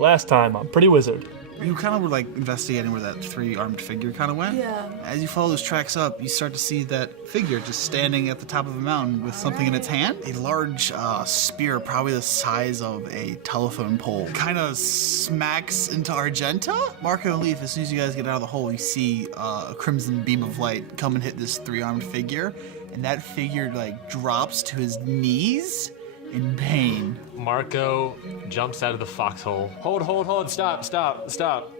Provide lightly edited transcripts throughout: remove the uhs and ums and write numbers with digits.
Last time on Pretty Wizard. You kind of were like investigating where that 3-armed figure kind of went. Yeah. As you follow those tracks up, you start to see that figure just standing at the top of a mountain with something in its hand. A large spear, probably the size of a telephone pole, kind of smacks into Argenta. Marco and Leaf, as soon as you guys get out of the hole, you see a crimson beam of light come and hit this 3-armed figure, and that figure like drops to his knees in pain. Marco jumps out of the foxhole. Hold, stop.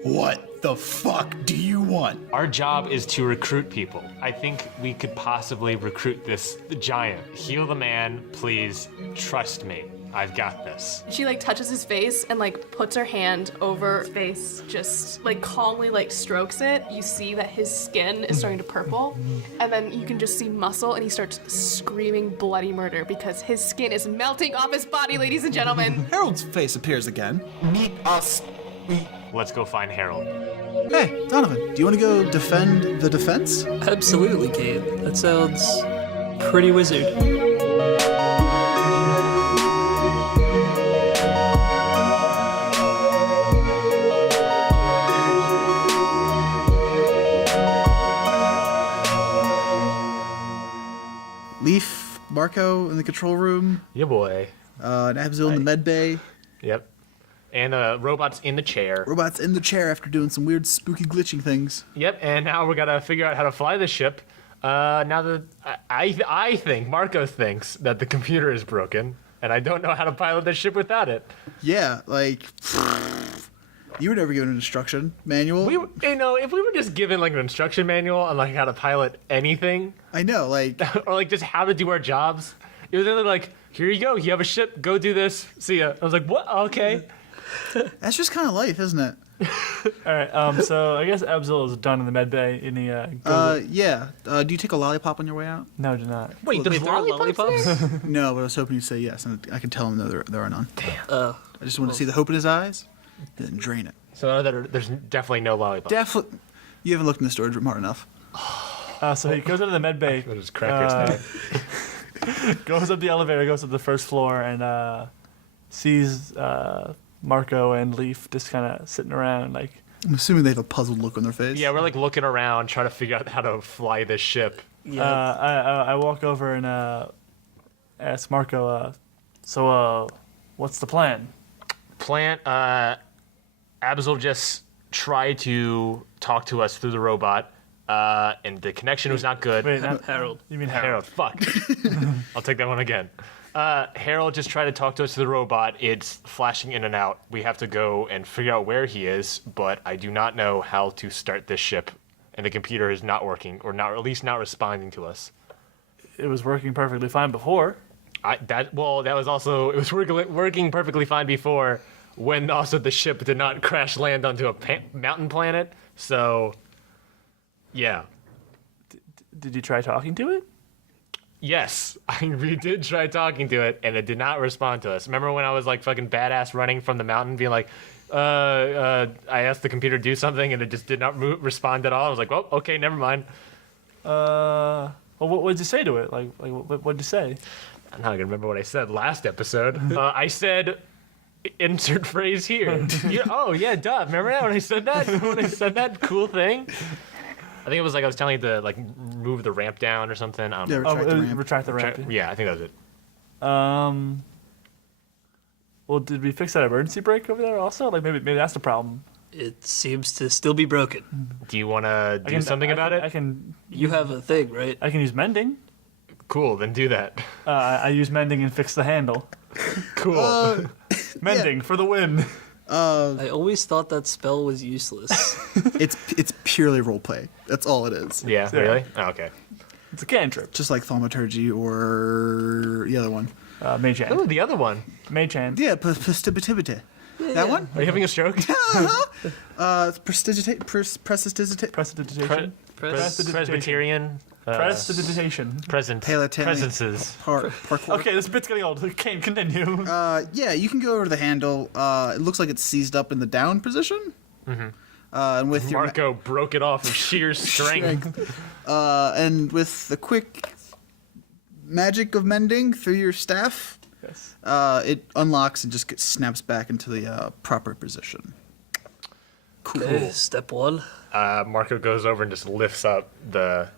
What the fuck do you want? Our job is to recruit people. I think we could possibly recruit this giant. Heal the man, please. Trust me. I've got this. She like touches his face and like puts her hand over his face, just like calmly like strokes it. You see that his skin is starting to purple, and then you can just see muscle, and he starts screaming bloody murder because his skin is melting off his body, ladies and gentlemen. Harold's face appears again. Meet us. Let's go find Harold. Hey, Donovan, do you want to go defend the defense? Absolutely, Kate. That sounds pretty wizard. Leaf, Marco in the control room, Yeah, boy. and Abzael in the med bay. Yep. And robot's in the chair. Robot's in the chair after doing some weird, spooky, glitching things. Yep, and now we gotta figure out how to fly the ship. Now that I think, Marco thinks that the computer is broken, and I don't know how to pilot the ship without it. Yeah, like, you were never given an instruction manual. If we were just given like an instruction manual on like how to pilot anything, I know, like, or like just how to do our jobs, it was either like, here you go, you have a ship, go do this, see ya. I was like, what? Okay. that's just kind of life, isn't it? All right. So I guess Abzael is done in the med bay. And he goes. Yeah. Do you take a lollipop on your way out? No, do not. Wait, there are lollipops? No, but I was hoping you'd say yes, and I can tell him no, there are none. Oh. I just want to see the hope in his eyes, then drain it. So there's definitely no lollipop. Definitely. You haven't looked in the storage room hard enough. So he goes into the med bay. What is crackers now? Goes up the elevator, goes to the first floor, and sees Marco and Leaf just kind of sitting around, like. I'm assuming they have a puzzled look on their face. Yeah, we're like looking around, trying to figure out how to fly this ship. Yeah. I walk over and ask Marco, so what's the plan? Abzael just tried to talk to us through the robot, and the connection was not good. Wait, not Harold. You mean Harold, fuck. I'll take that one again. Harold just tried to talk to us through the robot. It's flashing in and out. We have to go and figure out where he is, but I do not know how to start this ship, and the computer is not working, or not, at least not responding to us. It was working perfectly fine before. It was working perfectly fine before, when also the ship did not crash land onto a mountain planet. So, yeah. Did you try talking to it? Yes, we did try talking to it, and it did not respond to us. Remember when I was like fucking badass running from the mountain, being like, I asked the computer to do something, and it just did not respond at all. I was like, well, okay, never mind. Well, what did you say to it? Like what did you say? I'm not gonna remember what I said last episode. I said, insert phrase here. Oh yeah, duh. Remember that when I said that? When I said that cool thing? I think it was like I was telling you to like move the ramp down or something. Yeah, Retract the ramp. Yeah, I think that was it. Well, did we fix that emergency brake over there also? Like maybe that's the problem. It seems to still be broken. Do you want to do something about it? I can. You have a thing, right? I can use mending. Cool, then do that. I use mending and fix the handle. Cool. Mending for the win. I always thought that spell was useless. It's purely roleplay. That's all it is. Yeah, really? Oh, okay. It's a cantrip. Just like thaumaturgy or the other one. Mage hand. Oh, the other one. Mage hand. Yeah, prestidigitation. That one? Are you having a stroke? It's prestidigitation. Prestidigitation. Presbyterian. Prestidigitation. Presences. Parkour. Okay, this bit's getting old. Okay, continue. Yeah, you can go over to the handle. It looks like it's seized up in the down position. Mm-hmm. And with Marco broke it off of sheer strength. And with the quick magic of mending through your staff, Yes. It unlocks and just snaps back into the proper position. Cool. Okay, step 1. Marco goes over and just lifts up the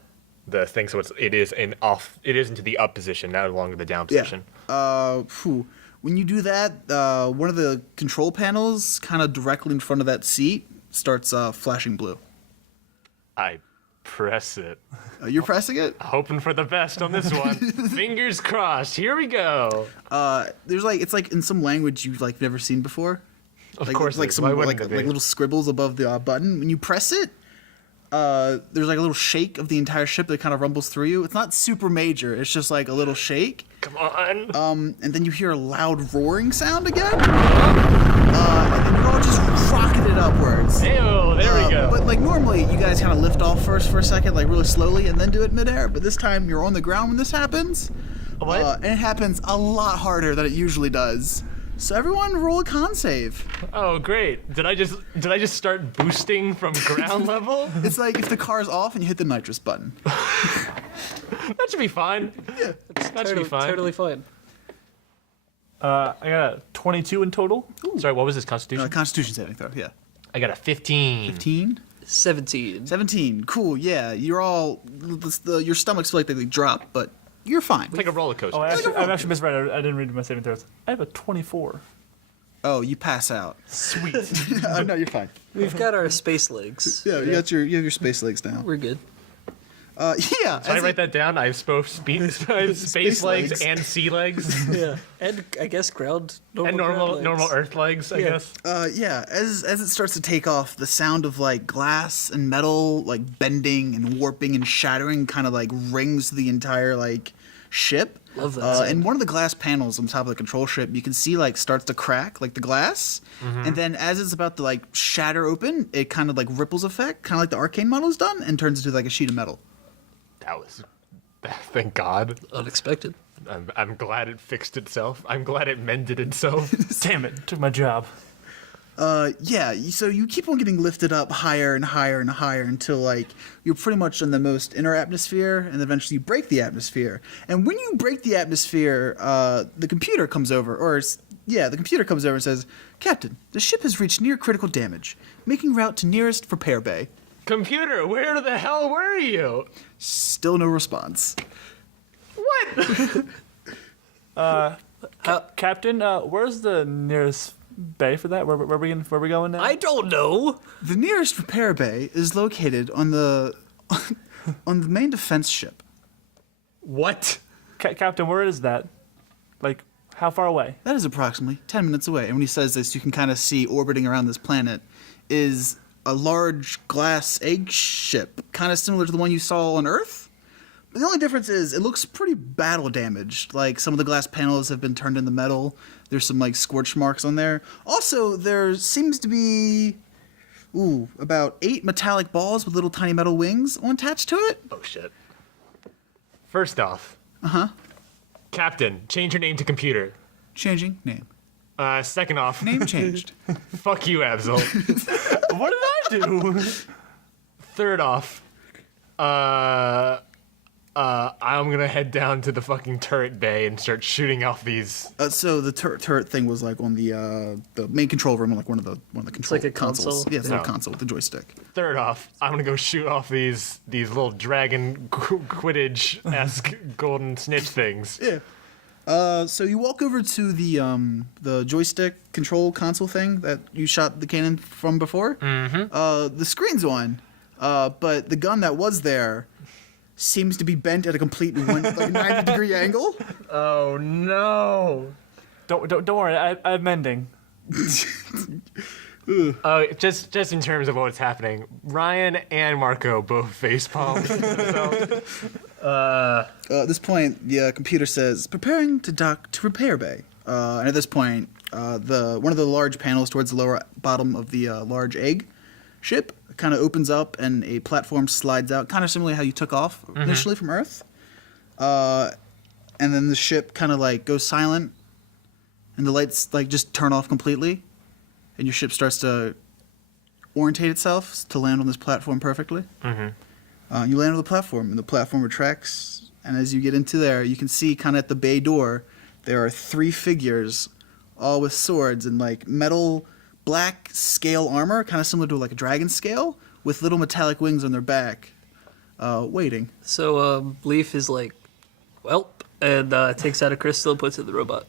thing, so it is into the up position, no longer the down position. When you do that, one of the control panels, kind of directly in front of that seat, starts flashing blue. I press it, You're pressing it? hoping for the best on this one. Fingers crossed. Here we go. There's it's like in some language you've never seen before. Of course, like it is. some Why like wouldn't it be? little scribbles above the button. When you press it, there's a little shake of the entire ship that kind of rumbles through you. It's not super major. It's just a little shake. Come on. And then you hear a loud roaring sound again. And then you're all just rocketed upwards. Ew, there we go. But normally you guys kind of lift off first for a second, really slowly, and then do it midair. But this time you're on the ground when this happens. What? And it happens a lot harder than it usually does. So everyone roll a con save. Oh, great. Did I just start boosting from ground level? It's like if the car's off and you hit the nitrous button. That should be fine. Yeah, that should be fine. Totally fine. I got a 22 in total. Sorry, what was this Constitution? Constitution saving throw, yeah. I got a 15. 15? 17. 17. Cool, yeah. You're all... your stomachs feel like they drop, but you're fine. It's like a roller coaster. Oh, I've actually misread. I didn't read my saving throws. I have a 24. Oh, you pass out. Sweet. Oh, no, you're fine. We've got our space legs. Yeah, you have your space legs now. We're good. Yeah. Should I write that down? I have space legs legs. and sea legs Yeah. And I guess ground and ground normal legs. Earth legs. I Yeah. guess. Yeah, as it starts to take off, the sound of glass and metal bending and warping and shattering kind of rings the entire ship. Love that sound. And one of the glass panels on top of the control ship, you can see starts to crack the glass, and then as it's about to shatter open, it kind of ripples effect, kind of like the arcane model's done, and turns into a sheet of metal. That was. Thank God. Unexpected. I'm glad it fixed itself. I'm glad it mended itself. Damn it. Took my job. Yeah, so you keep on getting lifted up higher and higher and higher until you're pretty much in the most inner atmosphere, and eventually you break the atmosphere. And when you break the atmosphere, the computer comes over, the computer comes over and says, "Captain, the ship has reached near critical damage, making route to nearest repair bay." Computer, where the hell were you? Still no response. What? Captain, where's the nearest bay for that? Where we going now? I don't know. The nearest repair bay is located on the main defense ship. What? Captain, where is that? How far away? That is approximately 10 minutes away. And when he says this, you can kind of see orbiting around this planet is a large glass egg ship, kind of similar to the one you saw on Earth. But the only difference is it looks pretty battle damaged. Some of the glass panels have been turned into metal. There's some scorch marks on there. Also, there seems to be about 8 metallic balls with little tiny metal wings attached to it. Oh shit. First off. Captain, change your name to computer. Changing name. Second off. Name changed. Fuck you, Abzael. What did I do? Third off. I'm gonna head down to the fucking turret bay and start shooting off these. So the turret thing was on the main control room, one of the control like a consoles. console? Yeah, it's a No. little console with the joystick. Third off, I'm gonna go shoot off these little dragon Quidditch-esque golden snitch things. Yeah. So you walk over to the joystick control console thing that you shot the cannon from before. Mm-hmm. The screen's on, but the gun that was there seems to be bent at a complete 90-degree angle. Oh no! Don't worry. I have mending. Just in terms of what's happening, Ryan and Marco both facepalm. At this point, the computer says, "Preparing to dock to repair bay." And at this point, one of the large panels towards the lower bottom of the large egg ship kind of opens up, and a platform slides out, kind of similarly how you took off initially from Earth. And then the ship kind of goes silent, and the lights just turn off completely, and your ship starts to orientate itself to land on this platform perfectly. You land on the platform, and the platform retracts, and as you get into there, you can see kind of at the bay door there are 3 figures, all with swords and like metal black scale armor, kind of similar to like a dragon scale, with little metallic wings on their back, waiting. So Leaf is like, well, and takes out a crystal and puts it in the robot.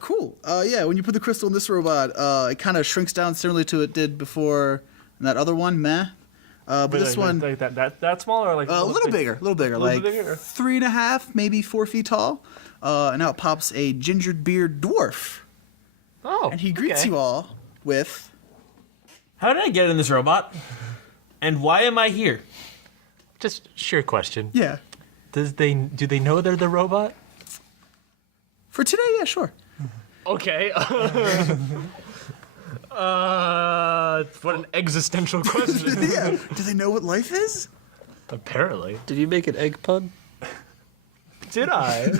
Cool. Yeah, when you put the crystal in this robot, it kind of shrinks down similarly to it did before in that other one, meh. But this one, like that small or like a little bigger, like bigger? 3.5, maybe 4 feet tall. And out pops a gingered beard dwarf, Oh, and he greets you all with, How did I get in this robot? And why am I here? just sheer question. yeah, Do they know they're the robot? for today, yeah, sure. Okay. What an existential question. Yeah, do they know what life is? Apparently. Did you make an egg pun? Did I?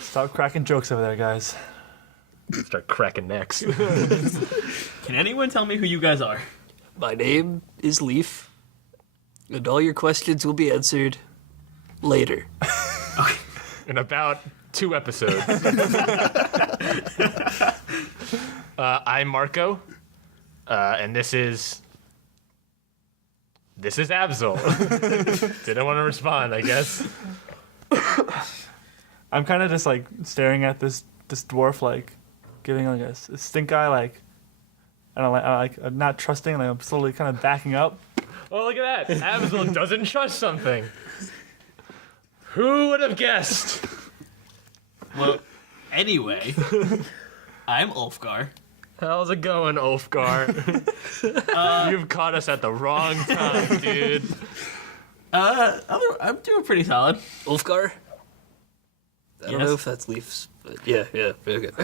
Stop cracking jokes over there, guys. Start cracking necks. Can anyone tell me who you guys are? My name is Leaf, and all your questions will be answered later. In about 2 episodes. I'm Marco, and this is Abzael. Didn't want to respond, I guess. I'm kind of just like staring at this dwarf, like giving like a stink eye, like I don't like I'm not trusting, like I'm slowly kind of backing up. Oh, look at that. Abzael doesn't trust something. Who would have guessed? Well, anyway, I'm Ulfgar. How's it going, Ulfgar? You've caught us at the wrong time, dude. I'm doing pretty solid. Ulfgar? I don't Yes? know if that's Leaf's, but yeah, very good.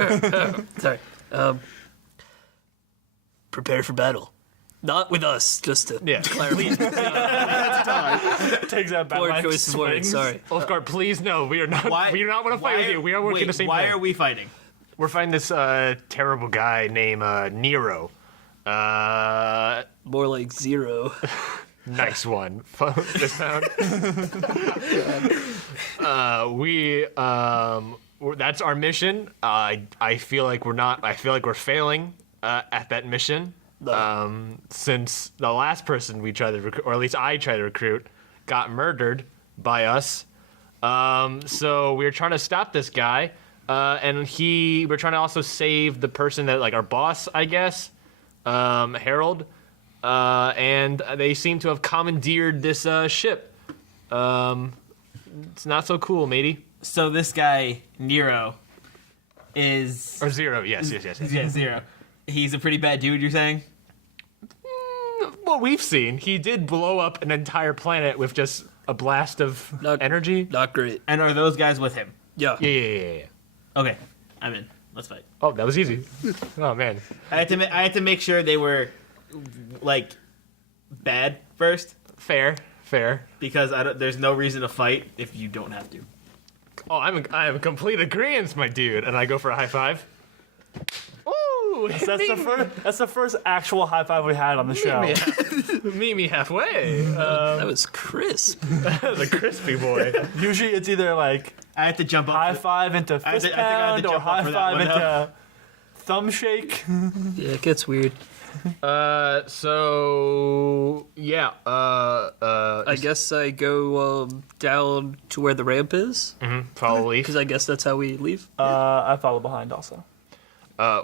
Sorry. Prepare for battle. Not with us, just to Yeah. clarify. Takes that back. Poor like, choice of words, swings. sorry. Ulfgar, please no. We are not. We do not want to fight with you. We are working wait, the same Why plan. are we fighting? We're fighting this terrible guy named Nero. More like zero. Nice one. This sound. That's our mission. I feel like we're not. I feel like we're failing at that mission. Since the last person we tried to recruit, or at least I tried to recruit, got murdered by us. So we're trying to stop this guy, and we're trying to also save the person that, like, our boss, I guess, Harold. And they seem to have commandeered this ship. It's not so cool, matey. So this guy, Nero, is... Or Zero, yes. Yeah, Zero. He's a pretty bad dude, you're saying? What we've seen, he did blow up an entire planet with just a blast of energy. Not great. And are those guys with him? Yeah. Yeah. Okay, I'm in. Let's fight. Oh, that was easy. Oh, man. I had to make sure they were, like, bad first, Fair. because there's no reason to fight if you don't have to. Oh, I am in complete agreement, my dude. And I go for a high five. Ooh, That's the first actual high five we had on the show. Meet me halfway. That was crisp. The crispy boy. Usually it's either like I had to jump up. high five into I fist think I had to pound or jump up high for that five one, into thumb shake. Yeah, it gets weird. So yeah. I guess I go down to where the ramp is, Follow Leaf. because I guess that's how we leave. I follow behind also.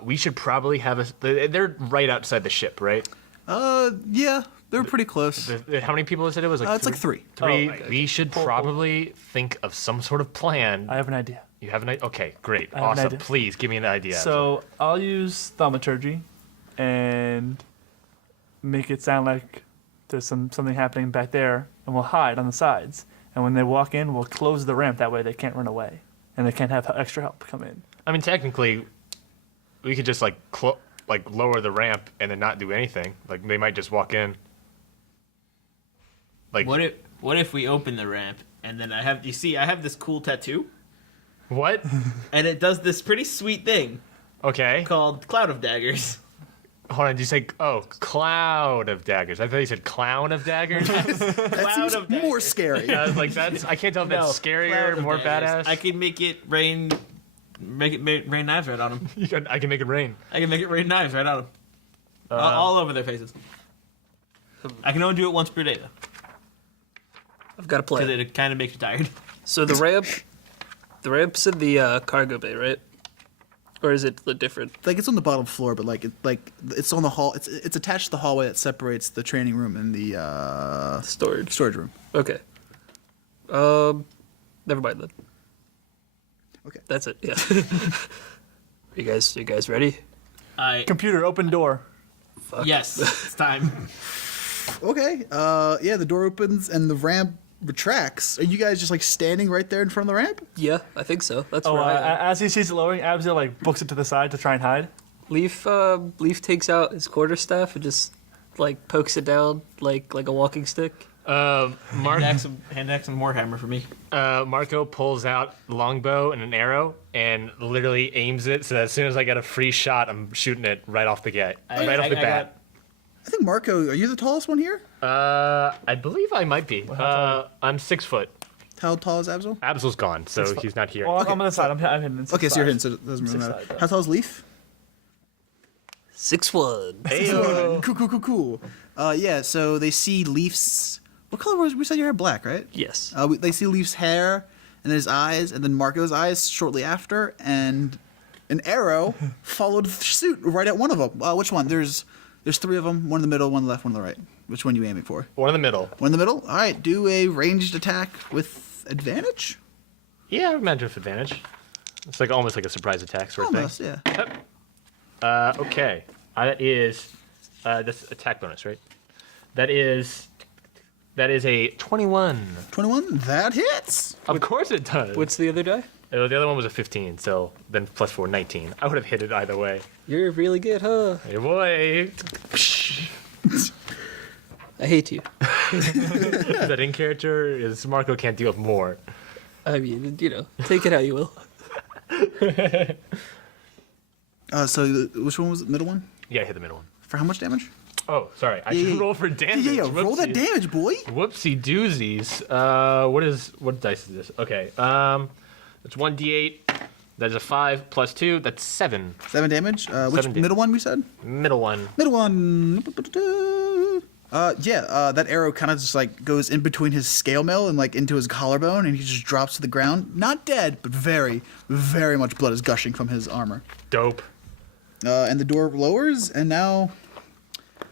We should probably have they're right outside the ship, right? Yeah, they're pretty close. How many people said it was? Like It's like 3. Three. Oh, We should probably think of some sort of plan. I have an idea. You have an idea? Okay, great, I have an awesome. idea. Please give me an idea. So I'll use thaumaturgy and make it sound like there's something happening back there, and we'll hide on the sides. And when they walk in, we'll close the ramp. That way they can't run away, and they can't have extra help come in. I mean, technically, we could just like lower the ramp and then not do anything. Like they might just walk in. Like What if we open the ramp and then I have this cool tattoo what? and it does this pretty sweet thing Okay. called Cloud of Daggers. Hold on, did you say cloud of daggers? I thought you said clown of daggers. That seems more scary. I was like, I can't tell if that's scarier, more badass. I can make it rain. Make it rain knives right on them. I can make it rain. I can make it rain knives right on them. All over their faces. I can only do it once per day though, I've got a plan. because it kind of makes you tired. So the ramp's in the cargo bay, right? Or is it different? Like it's on the bottom floor, but it's on the hall. It's attached to the hallway that separates the training room and the Storage. room. Okay. Never mind then. Okay. That's it. Yeah. you guys ready? Computer, open door. Yes, it's time. Okay. Yeah, the door opens and the ramp retracts. Are you guys just like standing right there in front of the ramp? Yeah, I think so. That's Oh, right. as he sees it lowering, Abzael like books it to the side to try and hide. Leaf takes out his quarterstaff and just like pokes it down like a walking stick. Hand axe and Warhammer for me. Marco pulls out a longbow and an arrow and literally aims it. So that as soon as I get a free shot, I'm shooting it right off the bat. I think Marco, are you the tallest one here? I believe I might be. I'm 6 foot. How tall is Abzael? Abzel's gone, so he's not here. Well, I'm on the side. I'm hidden. Okay, so you're hidden, so it doesn't really Six matter. side, How tall is Leaf? 6'1". Cool. Yeah, so they see Leaf's... What color was... We said your hair black, right? Yes. They see Leaf's hair, and then his eyes, and then Marco's eyes shortly after, and an arrow followed suit right at one of them. Which one? There's 3 of them. One in the middle, one on the left, one on the right. Which one are you aiming for? One in the middle. One in the middle? All right, do a ranged attack with advantage? Yeah, I imagine with advantage. It's like almost like a surprise attack sort of Almost, thing. yeah. Okay. That is that's attack bonus, right? That is a 21. 21? That hits! Of course it does. What's the other die? The other one was a 15, so then plus 4, 19. I would have hit it either way. You're really good, huh? Hey boy. I hate you. Is that in character? Is Marco can't deal with more? I mean, take it how you will. So which one was the middle one? Yeah, I hit the middle one. For how much damage? Oh, I should roll for damage. Yeah, roll that Whoopsies. damage, boy! Whoopsie doozies. What dice is this? Okay. It's 1d8. That is a 5 plus 2. That's 7. 7 damage. Which 7 middle one we said? Middle one. Middle one. That arrow kind of just like goes in between his scale mail and like into his collarbone, and he just drops to the ground. Not dead, but very, very much blood is gushing from his armor. Dope. And the door lowers, and now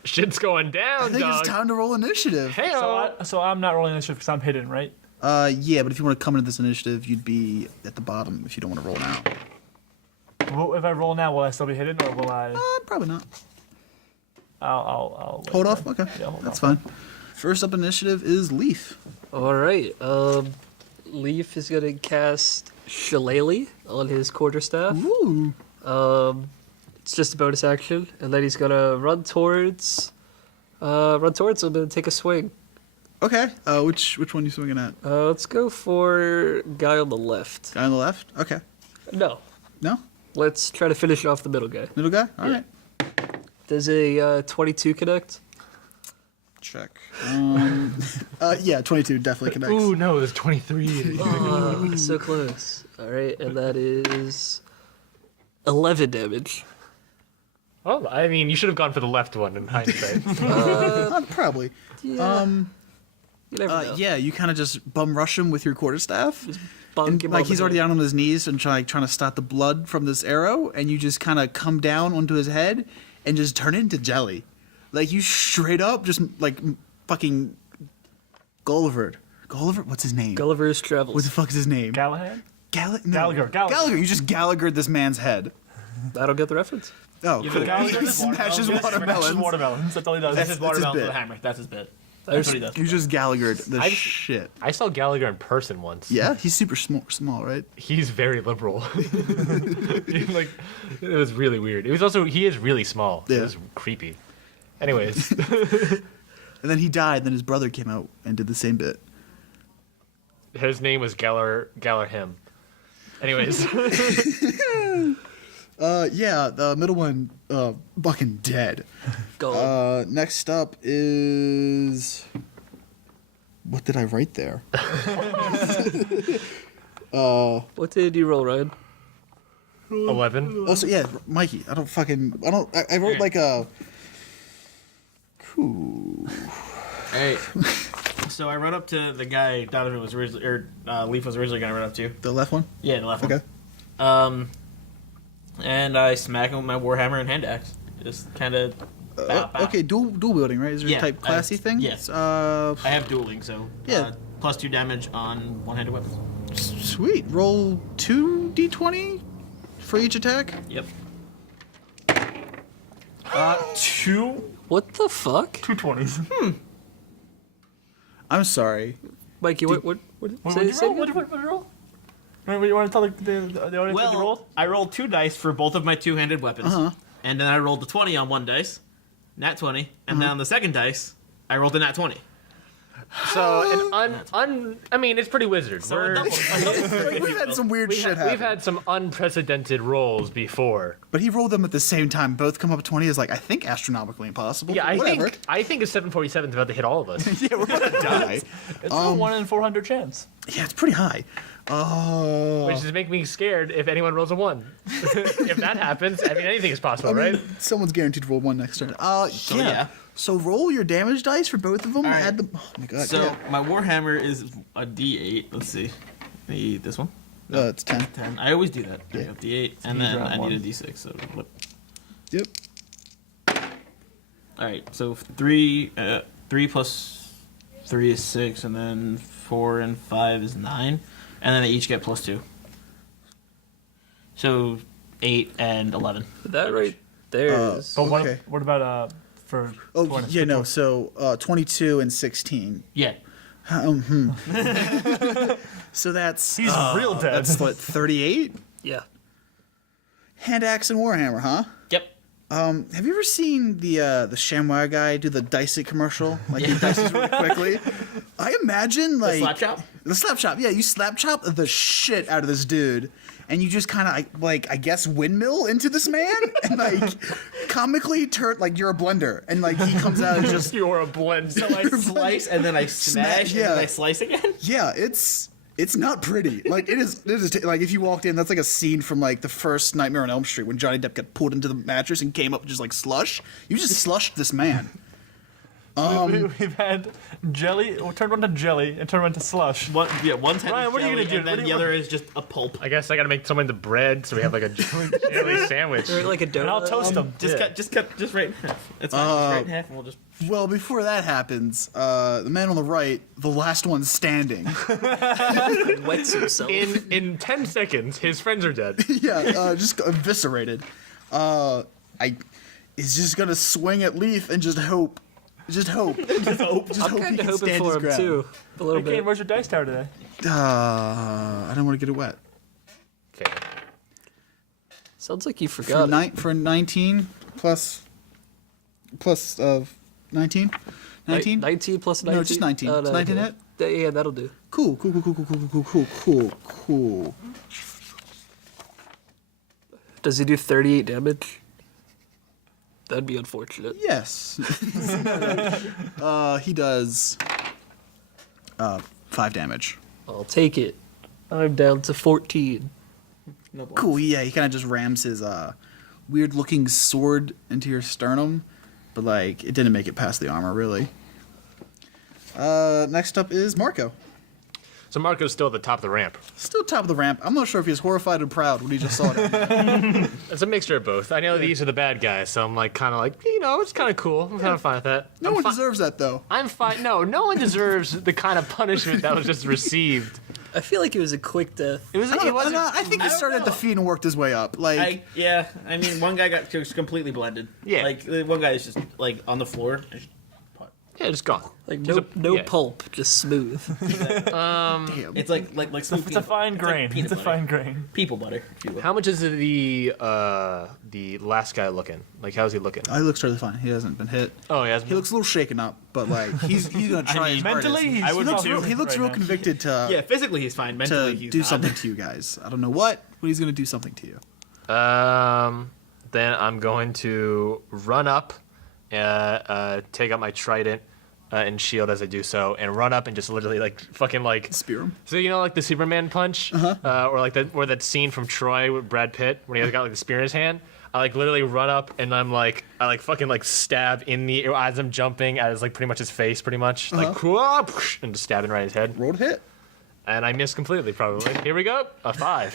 Shit's going I down, think dog. it's time to roll initiative. Hey, So I'm not rolling initiative because I'm hidden, right? Yeah, but if you want to come into this initiative, you'd be at the bottom if you don't want to roll now. Well, if I roll now, will I still be hidden, or will I? Probably not. I'll Hold off. Okay, Yeah, hold that's off. fine. First up initiative is Leaf. All right. Leaf is gonna cast Shillelagh on his quarterstaff. Ooh. It's just a bonus action, and then he's gonna run towards him and take a swing. Okay. Which one are you swinging at? Let's go for guy on the left. Guy on the left. Okay. No, No. let's try to finish off the middle guy. Middle guy. All Yeah. right. Does a 22 connect? Check. Yeah, 22 definitely connects. Ooh, no, there's 23. Oh, so close. All right, and that is 11 damage. Oh, I mean, you should have gone for the left one in hindsight. Probably. Yeah. You never know. Yeah, you kind of just bum rush him with your quarterstaff. Bonk And, him like on he's the already head. down on his knees and trying to stop the blood from this arrow, and you just kind of come down onto his head and just turn into jelly. Like you straight up just like fucking Gulliver. Gulliver? What's his name? Gulliver's Travels. What the fuck is his name? Callahan? No. Gallagher. Gallagher. You just Gallaghered this man's head. I don't get the reference. Oh, You cool. know, Gallagher He just smashes watermelons. watermelons. Watermelons. That's all he does. That's his That's his watermelon with bit. a hammer. That's his bit. That's what he does. You just Gallaghered the I've- shit. I saw Gallagher in person once. Yeah, he's super small, right? He's very liberal. Like, it was really weird. It was also, he is really small. Yeah. It was creepy. Anyways, And then he died. Then his brother came out and did the same bit. his name was Galler him. Anyways, Yeah, the middle one, fucking dead. Go. Next up is. What did I write there? What did you roll, Ryan? 11. Also, yeah, Mikey. I wrote like a. Cool. Alright. So I run up to the guy Donovan was originally, or Leaf was originally gonna run up to. The left one? Yeah, the left Okay. one. And I smack him with my warhammer and hand axe. Just kind of. Okay, dual wielding, right? Is there Yeah, a type classy thing? yes. I I have dueling, so Yeah. +2 damage on one-handed weapons. Sweet. Roll 2d20 for each attack. Yep. 2 What the fuck? 220s. I'm sorry. Mikey, what What say, did you say roll? again? What did you roll? You want to tell the audience what you Well, rolled? I rolled 2 dice for both of my two-handed weapons, and then I rolled the 20 on one dice, nat 20, and then on the second dice, I rolled a nat 20. So, I mean, it's pretty wizard. So a double. We've had some weird shit happen. We've had some unprecedented rolls before. But he rolled them at the same time. Both come up 20 is like, I think, astronomically impossible. Yeah, Whatever. I think a 747 is about to hit all of us. Yeah, we're gonna die. It's a 1 in 400 chance. Yeah, it's pretty high. Which is making me scared if anyone rolls a 1. If that happens, I mean, anything is possible, right? Someone's guaranteed to roll 1 next turn. yeah. So roll your damage dice for both of them. All right. Add them. Oh my god. So yeah. my warhammer is a d8. Let's see. This one? It's 10. 10. I always do that. There you go, d8, and use then round I one. need a d6. So flip. Yep. All right. So 3 plus 3 is 6, and then 4 and 5 is 9, and then they each get +2. So 8 and 11. That right there is. But Okay. what about for Oh, bonus? yeah, no. So 22 and 16. Yeah. So that's. He's real dead. That's what, 38? Yeah. Hand axe and warhammer, huh? Yep. Have you ever seen the ShamWire guy do the Dicey commercial? Like he dices really quickly. I imagine like Slap chop? The slap chop. Yeah, you slap chop the shit out of this dude, and you just kind of like I guess windmill into this man, and like comically turn like you're a blender, and like he comes out and just You're a blend. So I slice, and then I smash, yeah. and then I slice again? yeah, it's not pretty. Like it is like if you walked in, that's like a scene from like the first Nightmare on Elm Street when Johnny Depp got pulled into the mattress and came up just like slush. You just slushed this man. We've had jelly, turned one to jelly, and turned one to slush. One 10 Ryan, what are you gonna do? And then What are the you- other is just a pulp. I guess I gotta make someone into bread so we have like a jelly sandwich. Or like a donut. And I'll toast them. Just cut right in half. It's fine. Just right in half, and we'll just. Well, before that happens, the man on the right, the last one standing. Wets himself. In 10 seconds, his friends are dead. Yeah, just eviscerated. He's just gonna swing at Leaf and just hope. Just hope. Just hope. Just I'm hope he kind of can hoping stand for his him ground. too. A little Okay, bit. where's your dice tower today? I don't want to get it wet. Fair. Sounds like you forgot. For 19 plus 19? 19? 19 plus 19? No, just 19. Oh, It's 19 okay. hit? Yeah, that'll do. Cool. Does he do 38 damage? That'd be unfortunate. Yes. He does 5 damage. I'll take it. I'm down to 14. No block. Cool. Yeah, he kind of just rams his weird-looking sword into your sternum, but like it didn't make it past the armor really. Next up is Marco. So Marco's still at the top of the ramp. Still top of the ramp. I'm not sure if he's horrified or proud when he just saw it. It's a mixture of both. I know these are the bad guys, so I'm like kind of like, it's kind of cool. I'm kind of fine with that. No one deserves that though. I'm fine. No one deserves the kind of punishment that was just received. I feel like it was a quick death. It was. It wasn't. I think he I don't started at the know. feet and worked his way up. Like I mean, one guy got just completely blended. Yeah. Like, one guy is just, like, on the floor. Yeah, just gone. Like Just no yeah. pulp, just smooth. damn. It's like smooth It's a fine grain. peanut It's a butter. fine grain. People butter, if you will. How much is the last guy looking? Like, how's he looking? He looks totally fine. He hasn't been hit. Oh, he has. He looks a little shaken up, but like he's gonna try his hardest. Mentally, he's I would not too. moving He looks right real now. convicted to Yeah, physically he's fine. Mentally to he's do not. something to you guys. I don't know what, but he's gonna do something to you. Then I'm going to run up, take out my trident and shield as I do so, and run up and just literally like fucking like Spear him. So you know like the Superman punch, or like that scene from Troy with Brad Pitt when he got like the spear in his hand. I like literally run up and I like fucking like stab in the as I'm jumping as like pretty much his face, pretty much like and just stabbing right in his head. Roll to hit. And I miss completely, probably. Here we go. A 5.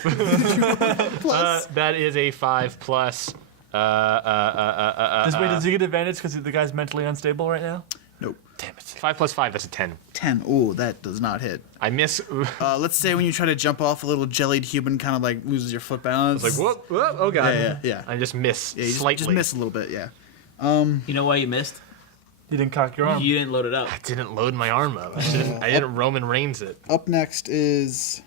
Plus. That is a 5 plus. Wait, does he get advantage because the guy's mentally unstable right now? Nope. Damn it. 5 plus 5, that's a 10. 10. Ooh, that does not hit. I miss. Let's say when you try to jump off, a little jellied human kind of like loses your foot balance. It's like, whoop, whoop, oh god. Yeah. I just miss Yeah, you slightly. just miss a little bit, yeah. You know why you missed? You didn't cock your arm. You didn't load it up. I didn't load my arm up. I didn't Roman Reigns it. Up next is...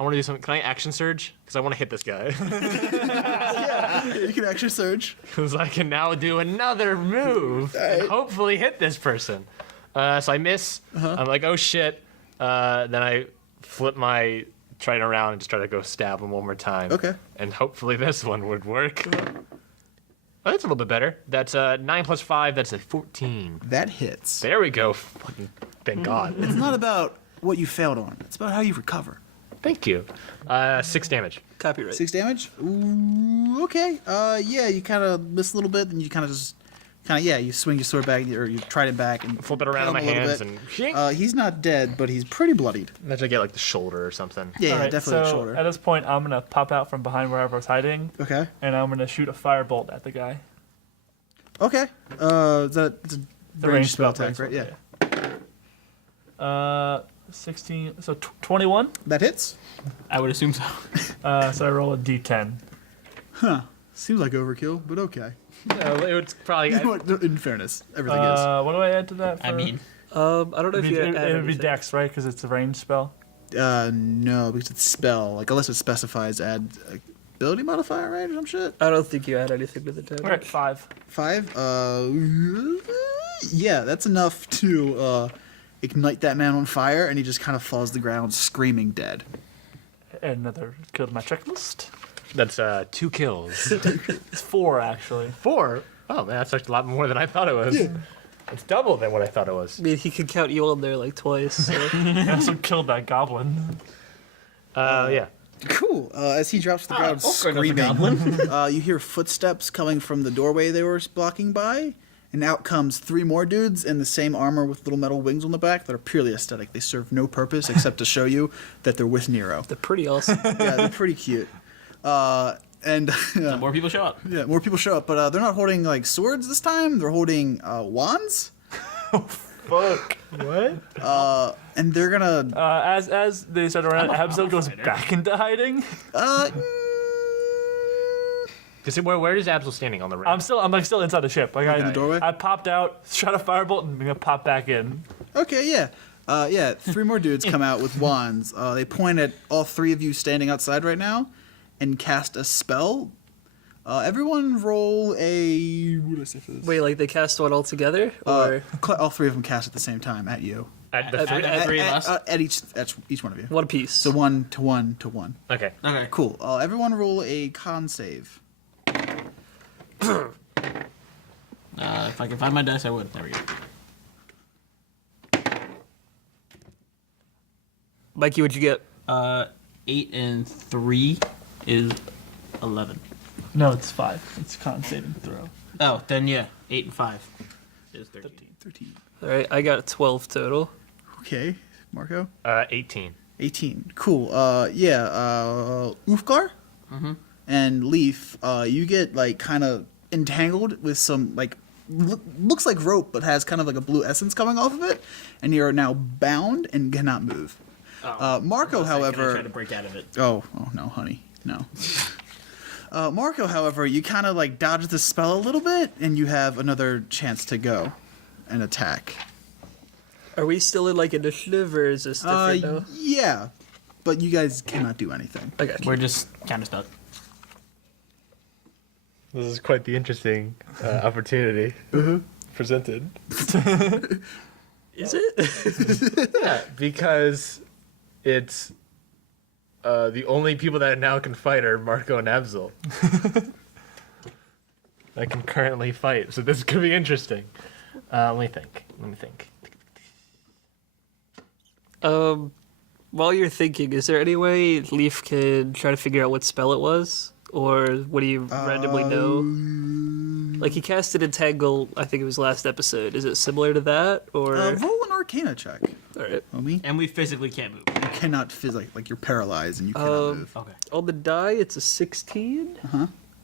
I want to do something. Can I action surge? Because I want to hit this guy. Yeah, you can actually surge. Because I can now do another move and hopefully hit this person. So I miss. I'm like, oh shit. Then I flip my trident around and just try to go stab him one more time. Okay. And hopefully this one would work. Oh, that's a little bit better. That's 9 plus 5. That's a 14. That hits. There we go. Fucking thank God. It's not about what you failed on. It's about how you recover. Thank you. 6 damage. Copyright. 6 damage? Ooh, okay. Yeah, you kind of miss a little bit, and you kind of just... you swing your sword back, or you trident back, and Flip it around in my kill him a hands little and. bit. He's not dead, but he's pretty bloodied. Imagine I get like the shoulder or something. Yeah, All right, definitely so shoulder. at this point, I'm gonna pop out from behind wherever I was hiding, Okay. and I'm gonna shoot a firebolt at the guy. Okay. It's a The ranged spell spell attack, right? Yeah. Yeah. 16. So 21. That hits. I would assume so. So I roll a d10. Seems like overkill, but okay. No, it would probably. You know what? In fairness, everything is. What do I add to that? I mean, I don't know if you it add would be anything. dex, right? Because it's a ranged spell. No, because it's spell. Like, unless it specifies add ability modifier, right, or some shit. I don't think you add anything to the damage. All right, 5. 5. Yeah, that's enough to ignite that man on fire, and he just kind of falls to the ground, screaming dead. And another kill to my checklist. That's 2 kills. It's 4 actually. 4? Oh man, that's actually a lot more than I thought it was. It's double than what I thought it was. I mean, he could count you on there like twice. So. I also killed that goblin. Yeah. Cool. As he drops to the ground, screaming, you hear footsteps coming from the doorway they were blocking by, and out comes 3 more dudes in the same armor with little metal wings on the back that are purely aesthetic. They serve no purpose except to show you that they're with Nero. They're pretty awesome. Yeah, they're pretty cute. And so more people show up. yeah, more people show up, but they're not holding like swords this time. They're holding wands, Fuck. What? and they're gonna. As they start around, Abzael goes back into hiding. Cause where is Abzael standing on the ramp? I'm like still inside the ship. Like In the doorway? I popped out, shot a firebolt, and I'm gonna pop back in. Okay, yeah. 3 more dudes come out with wands. They point at all 3 of you standing outside right now and cast a spell. Everyone roll a... What did I say for this? Wait, like they cast one all together? Or All 3 of them cast at the same time at you. At the At 3 of us. At each one of you. one piece? So 1 to 1 to 1. Okay. Okay. Cool. Everyone roll a con save. If I can find my dice, I would. There we go. Mikey, what'd you get? 8 and 3 is 11. No, it's 5. It's con saving throw. Oh, then yeah, 8 and 5 is 13. 13. All right, I got 12 total. Okay. Marco? 18. 18. Cool. Ufgar and Leaf, you get like kind of entangled with some like looks like rope, but has kind of like a blue essence coming off of it, and you are now bound and cannot move. Marco, however, Try to break out of it. oh no, honey, no. Marco, however, you kind of like dodge the spell a little bit, and you have another chance to go and attack. Are we still in like initiative, or is this different now? Yeah, but you guys cannot do anything. I got you. We're just kind of stuck. This is quite the interesting opportunity presented. Is it? Yeah, because it's The only people that now can fight are Marco and Abzael. That can currently fight, so this could be interesting. Let me think. While you're thinking, is there any way Leaf can try to figure out what spell it was? Or what do you randomly know? Like, he casted Entangle, I think it was last episode. Is it similar to that? Or Roll an Arcana check, Alright. homie. And we physically can't move. You cannot physically, like you're paralyzed and you cannot move. Okay. On the die, it's a 16.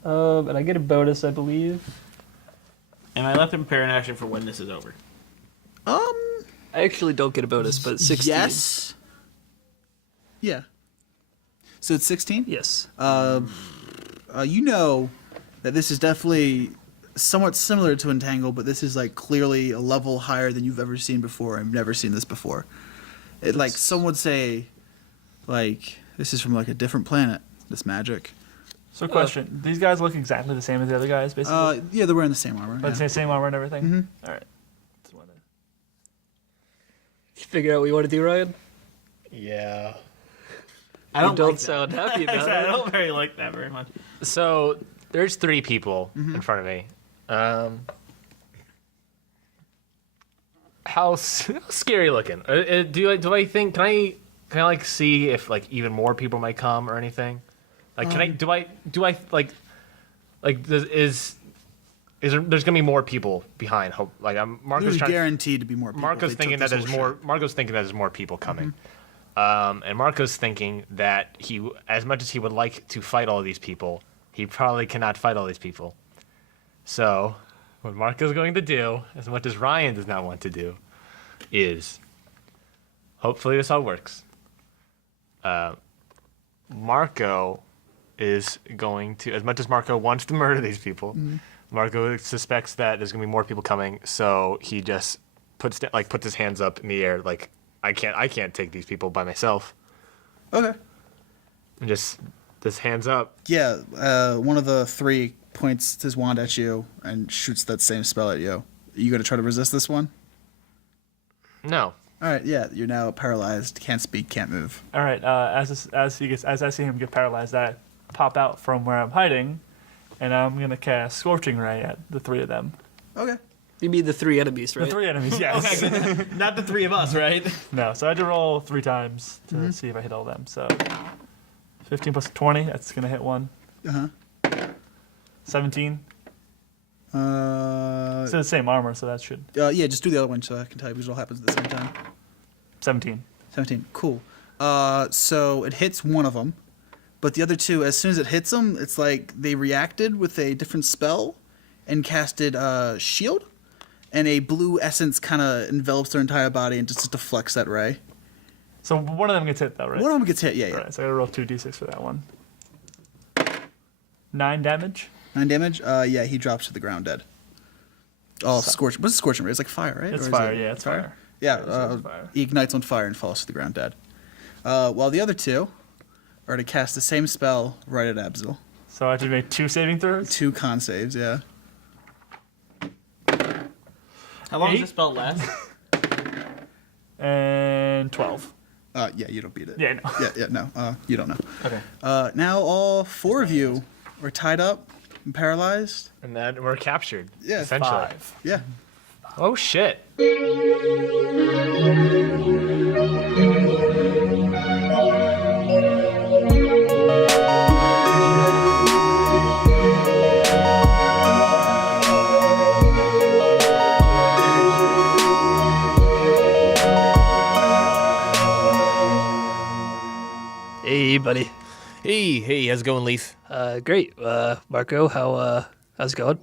And I get a bonus, I believe. And I left him prepare an action for when this is over. I actually don't get a bonus, but 16. Yes. Yeah. So it's 16? Yes. You know that this is definitely somewhat similar to Entangle, but this is like clearly a level higher than you've ever seen before. I've never seen this before. It like some would say, like this is from like a different planet. This magic. So, question: these guys look exactly the same as the other guys, basically. Yeah, they're wearing the same armor. But Yeah. same armor and everything. Mm-hmm. All right. Just wanted- Figure out what you want to do, Ryan? Yeah. I You don't don't like sound that. happy about I it. don't very like that very much. So there's 3 people in front of me. How scary looking? Do I think can I like see if like even more people might come or anything? Like can I do I like is there's gonna be more people behind? Hope like Marco's There's trying. guaranteed to be more people. Marco's They took thinking that this there's whole more. shit. Marco's thinking that there's more people coming, and Marco's thinking that he, as much as he would like to fight all these people, he probably cannot fight all these people. So, what Marco's going to do, as much as Ryan does not want to do, is hopefully this all works. Marco is going to, as much as Marco wants to murder these people, Marco suspects that there's gonna be more people coming, so he just puts his hands up in the air, like I can't take these people by myself, Okay. and just hands up. Yeah, one of the 3 points his wand at you and shoots that same spell at you. Are you gonna try to resist this one? No, All right. Yeah, you're now paralyzed. Can't speak. Can't move. All right. As I see him get paralyzed, I pop out from where I'm hiding, and I'm gonna cast Scorching Ray at the 3 of them. Okay. You mean the 3 enemies, right? The 3 enemies, yes. Not the 3 of us, right? No, so I had to roll 3 times to see if I hit all them. So 15 plus 20, that's gonna hit one. 17. It's the same armor, so that should. Yeah, just do the other one so I can tell you because it all happens at the same time. 17. 17. Cool. So it hits one of them, but the other 2, as soon as it hits them, it's like they reacted with a different spell and casted Shield, and a blue essence kind of envelops their entire body and just deflects that ray. So one of them gets hit though, right? One of them gets hit. Yeah, yeah. All right, so I gotta roll 2d6 for that one. 9 damage. 9 damage. Yeah, he drops to the ground dead. Oh, scorch. What's a scorching ray? It's like fire, right? It's Or is fire, it yeah, it's fire. Yeah, it's fire. he ignites on fire and falls to the ground dead. While the other 2 are to cast the same spell right at Abzael. So I have to make 2 saving throws. 2 con saves, yeah. How long 8? does this spell last? And 12. Yeah, you don't beat it. Yeah, no. Yeah, no. You don't know. Okay. Now all 4 of you are tied up and paralyzed. and then we're captured. Yeah, essentially. 5. Yeah. Oh shit. Hey, buddy. Hey, how's it going, Leaf? Great. Marco, how's it going?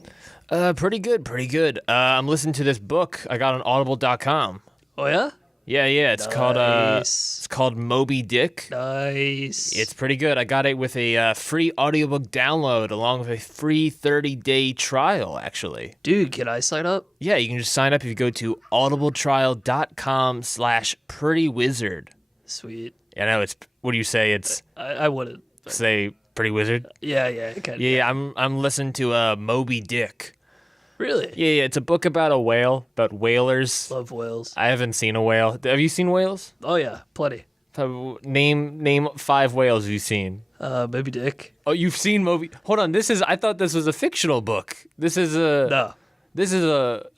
Pretty good. I'm listening to this book I got on audible.com. Oh, yeah? Yeah, it's Nice. called Moby Dick. Nice. It's pretty good. I got it with a free audiobook download along with a free 30-day trial, actually. Dude, can I sign up? Yeah, you can just sign up if you go to audibletrial.com/prettywizard. Sweet. I know it's, what do you say? It's, I wouldn't. say Pretty Wizard? Yeah, it kind of. Yeah, I'm listening to Moby Dick. Really? Yeah, it's a book about a whale, about whalers. Love whales. I haven't seen a whale. Have you seen whales? Oh, yeah, plenty. Name 5 whales you've seen. Moby Dick. Oh, you've seen Moby. Hold on. I thought this was a fictional book. This is No,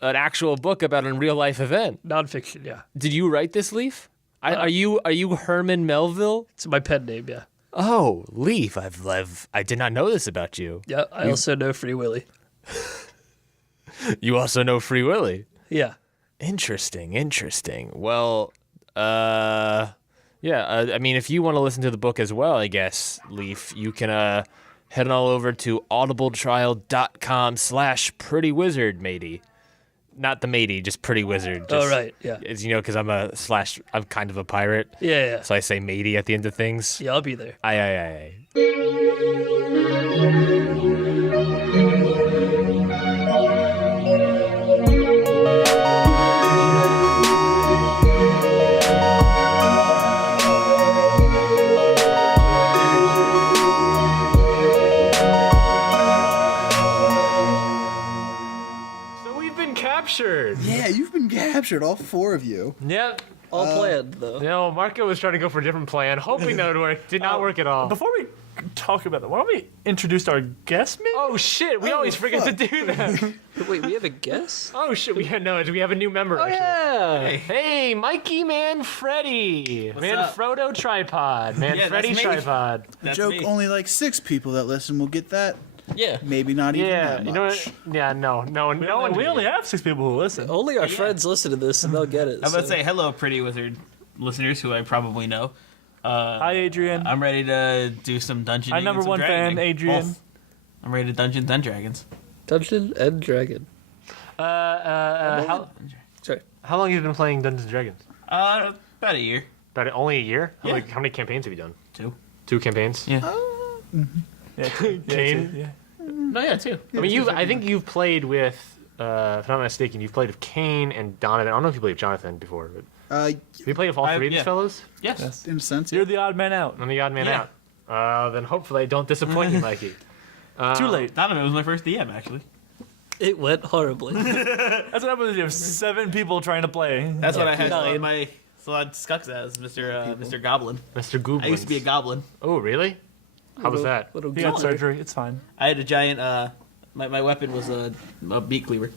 an actual book about a real life event. nonfiction. Yeah, Did you write this, Leaf? Are you Herman Melville? it's my pen name. Yeah, Oh, Leaf. I did not know this about you. yeah. I also know Free Willy. You also know Free Willy. Yeah. Interesting. Well, I mean, if you want to listen to the book as well, I guess, Leaf, you can head on all over to audibletrial.com/prettywizard, matey. Not the matey, just pretty wizard. Oh, right, yeah. It's, because I'm kind of a pirate. Yeah. So I say matey at the end of things. Yeah, I'll be there. Aye. So we've been captured. Yeah, you've been captured, all 4 of you. Yep. All planned though. No, Marco was trying to go for a different plan, hoping that would work. Did not work at all. Before we talk about that, why don't we introduce our guest, maybe? Oh shit, we always forget to do that. Wait, we have a guest? Oh shit, we have a new member actually. Yeah. Hey, Mikey Manfredi. up? Manfrodo Tripod. Manfredi that's me. Tripod. That's Joke me. only like 6 people that listen will get that. Yeah. Maybe not even Yeah, that much. you know what? Yeah, no one. We only have 6 people who listen. Only our friends listen to this and they'll get it. I'm about to so- say hello, Pretty Wizard listeners who I probably know. Hi, Adrian. I'm ready to do some dungeoning. Our and number some 1 fan, dragoning. Adrian. Both. I'm ready to Dungeons and Dragons. Dungeon and Dragon. How Sorry. long have you been playing Dungeons and Dragons? About a year. About only a year? Yeah. How many campaigns have you done? 2. 2 campaigns? Yeah. Yeah, Kane? yeah. No, yeah, 2. I mean, I think you've played with, if I'm not mistaken, you've played with Kane and Donovan. I don't know if you played with Jonathan before, but have you played with all 3 of these yeah. fellows? Yes. Yes. In a sense, You're the odd man out. I'm the odd man Yeah. out. Then hopefully I don't disappoint you, Mikey. Too late. Donovan was my first DM, actually. It went horribly. That's what happens when you have 7 people trying to play. That's what I had Nine. on my slot Scucks as, Mr. Goblin. Mr. Goobland. I used to be a goblin. Oh, really? How was that? Little He got geezer. surgery. It's fine. I had a giant, my weapon was a meat cleaver.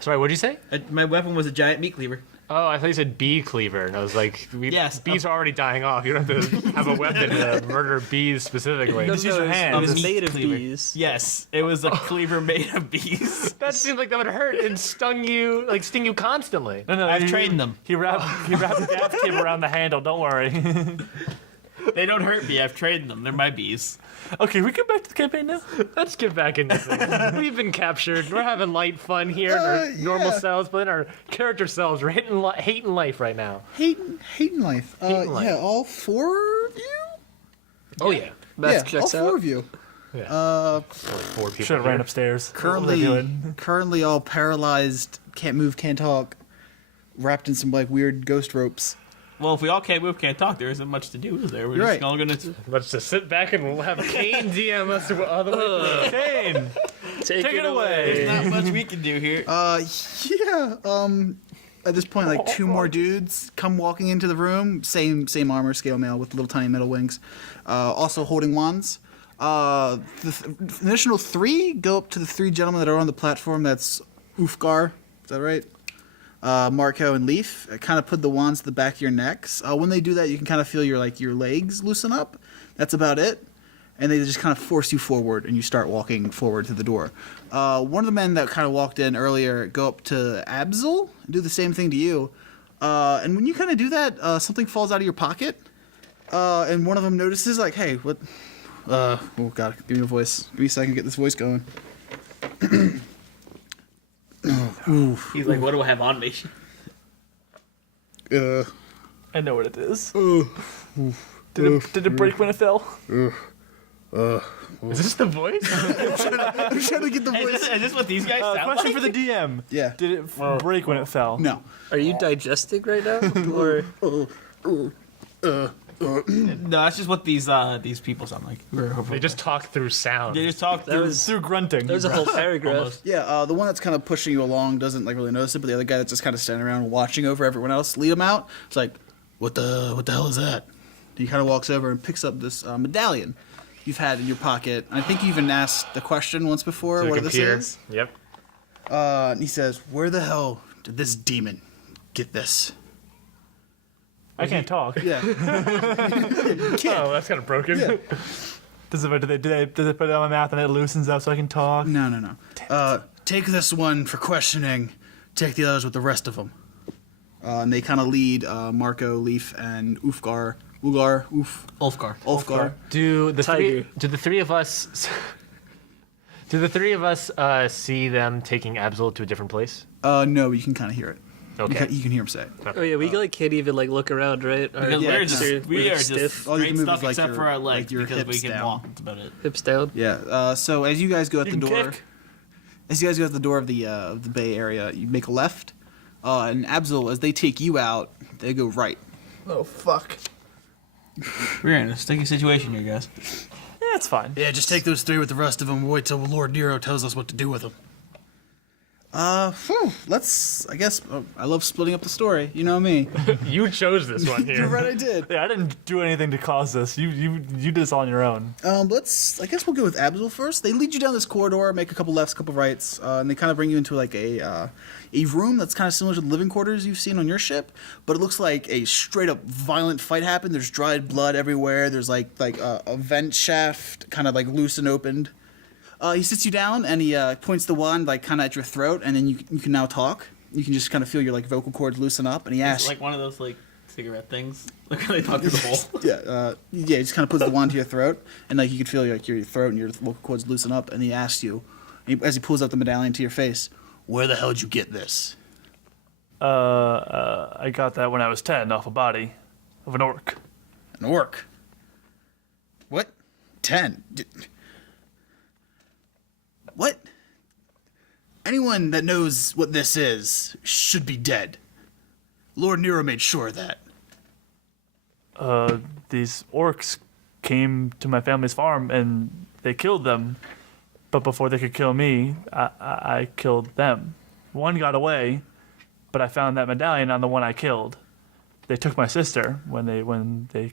Sorry, what'd you say? My weapon was a giant meat cleaver. Oh, I thought you said bee cleaver, and I was like, Yes, bees are already dying off. You don't have to have a weapon to murder bees specifically. Just use your hand. It was Meat made of cleaver. bees. Yes, it was a cleaver made of bees. That seems like that would hurt and sting you constantly. No, I've he- trained them. He wrapped the gaff tape around the handle. Don't worry. They don't hurt me. I've trained them. They're my bees. Okay, we get back to the campaign now. Let's get back into things. We've been captured. We're having light fun here in our normal yeah. selves, but in our character selves, we're hating life right now. hating life. Hating life. Yeah, all 4 of you? Oh yeah. Math yeah, all checks 4 out. of you. Only 4 people. Should have here. ran upstairs. What were they doing? Currently all paralyzed, can't move, can't talk, wrapped in some like weird ghost ropes. Well, if we all can't move, can't talk, there isn't much to do, is there? We're You're just right. all gonna. Let's just sit back and we'll have Kane DM us all the way. Kane, Take take it away. Not much we can do here. At this point, like 2 more dudes come walking into the room, same armor, scale mail with little tiny metal wings, also holding wands. The initial 3 go up to the 3 gentlemen that are on the platform. That's Ufgar, is that right? Marco and Leaf. Kind of put the wands to the back of your necks. When they do that, you can kind of feel your legs loosen up. That's about it. And they just kind of force you forward, and you start walking forward to the door. One of the men that kind of walked in earlier go up to Abzael and do the same thing to you. And when you kind of do that, something falls out of your pocket. And one of them notices, like, hey, what? Oh, God, give me a voice. Give me a second to get this voice going. He's like, what do I have on me? I know what it is. Did it break when it fell? Is this the voice? I'm trying to get the voice. Is this what these guys sound Question like? for the DM. Yeah. Did it break when it fell? No. Are you digesting right now? Or No, that's just what these people sound like. They just talk through sound. They just talk that through. was Through grunting. there's a whole paragraph. Almost. Yeah, the one that's kind of pushing you along doesn't like really notice it, but the other guy that's just kind of standing around watching over everyone else lead him out. It's like, What the hell is that? He kind of walks over and picks up this medallion you've had in your pocket. I think you even asked the question once before To the what computer. this is. Yep. And he says, "Where the hell did this demon get this?" I can't talk. Yeah. Oh, that's kind of broken. Yeah. Does it put it on my mouth and it loosens up so I can talk? No. Take this one for questioning. Take the others with the rest of them. And they kind of lead Marco, Leaf, and Ulfgar. Ulfgar. Do the Tiger. three of us see them taking Abzael to a different place? No, you can kind of hear it. Okay. You can hear him say it. Oh yeah, we can't even look around, right? Our Because Yeah, we are stiff, just All you straight can move stuff is, like, except your- for our like, legs your because we hips can down. walk. That's about it. hips down. Yeah. So as you guys go at You the can door, kick. as you guys go at the door of the Bay Area, you make a left. And Abzael, as they take you out, they go right. Oh, fuck. We're in a sticky situation here, guys. Yeah, it's fine. Yeah, just take those three with the rest of them. Wait till Lord Nero tells us what to do with them. Let's. I guess I love splitting up the story. You know me. You chose this one here. You're right, I did. Yeah, I didn't do anything to cause this. You did this on your own. Let's. I guess we'll go with Abzael first. They lead you down this corridor, make a couple lefts, a couple rights, and they kind of bring you into like a room that's kind of similar to the living quarters you've seen on your ship, but it looks like a straight up violent fight happened. There's dried blood everywhere. There's like a vent shaft kind of like loose and opened. He sits you down and he points the wand like kind of at your throat, and then you can now talk. You can just kind of feel your like vocal cords loosen up, and he It's asks, like one of those like cigarette things. Like when they talk through the hole. yeah, he just kind of puts the wand to your throat, and like you could feel like your throat and your vocal cords loosen up, and he asks you, as he pulls up the medallion to your face, "Where the hell did you get this?" I got that when I was 10 off a body of an orc. An orc. What? 10. What? Anyone that knows what this is should be dead. Lord Nero made sure of that. These orcs came to my family's farm and they killed them. But before they could kill me, I killed them. One got away, but I found that medallion on the one I killed. They took my sister when they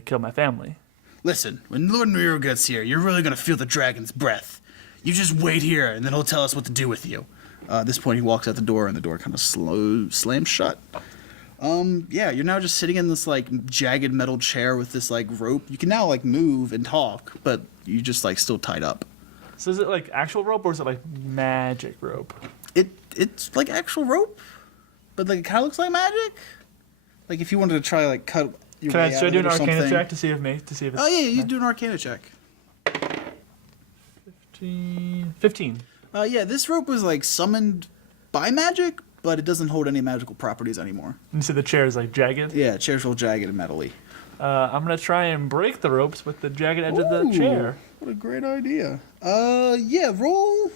killed my family. Listen, when Lord Nero gets here, you're really gonna feel the dragon's breath. You just wait here, and then he'll tell us what to do with you. At this point, he walks out the door, and the door kind of slams shut. Yeah, you're now just sitting in this like jagged metal chair with this like rope. You can now like move and talk, but you just like still tied up. So is it like actual rope or is it like magic rope? It's like actual rope, but like it kind of looks like magic. Like if you wanted to try like cut your Can I way out should I of do it an or Arcana something. check to see if it's Oh yeah, you do an Arcana check. 15. Yeah, this rope was like summoned by magic, but it doesn't hold any magical properties anymore. And you said the chair is like jagged. Yeah, chair's real jagged and metally. I'm gonna try and break the ropes with the jagged edge of the Ooh, chair. What a great idea. Yeah, roll.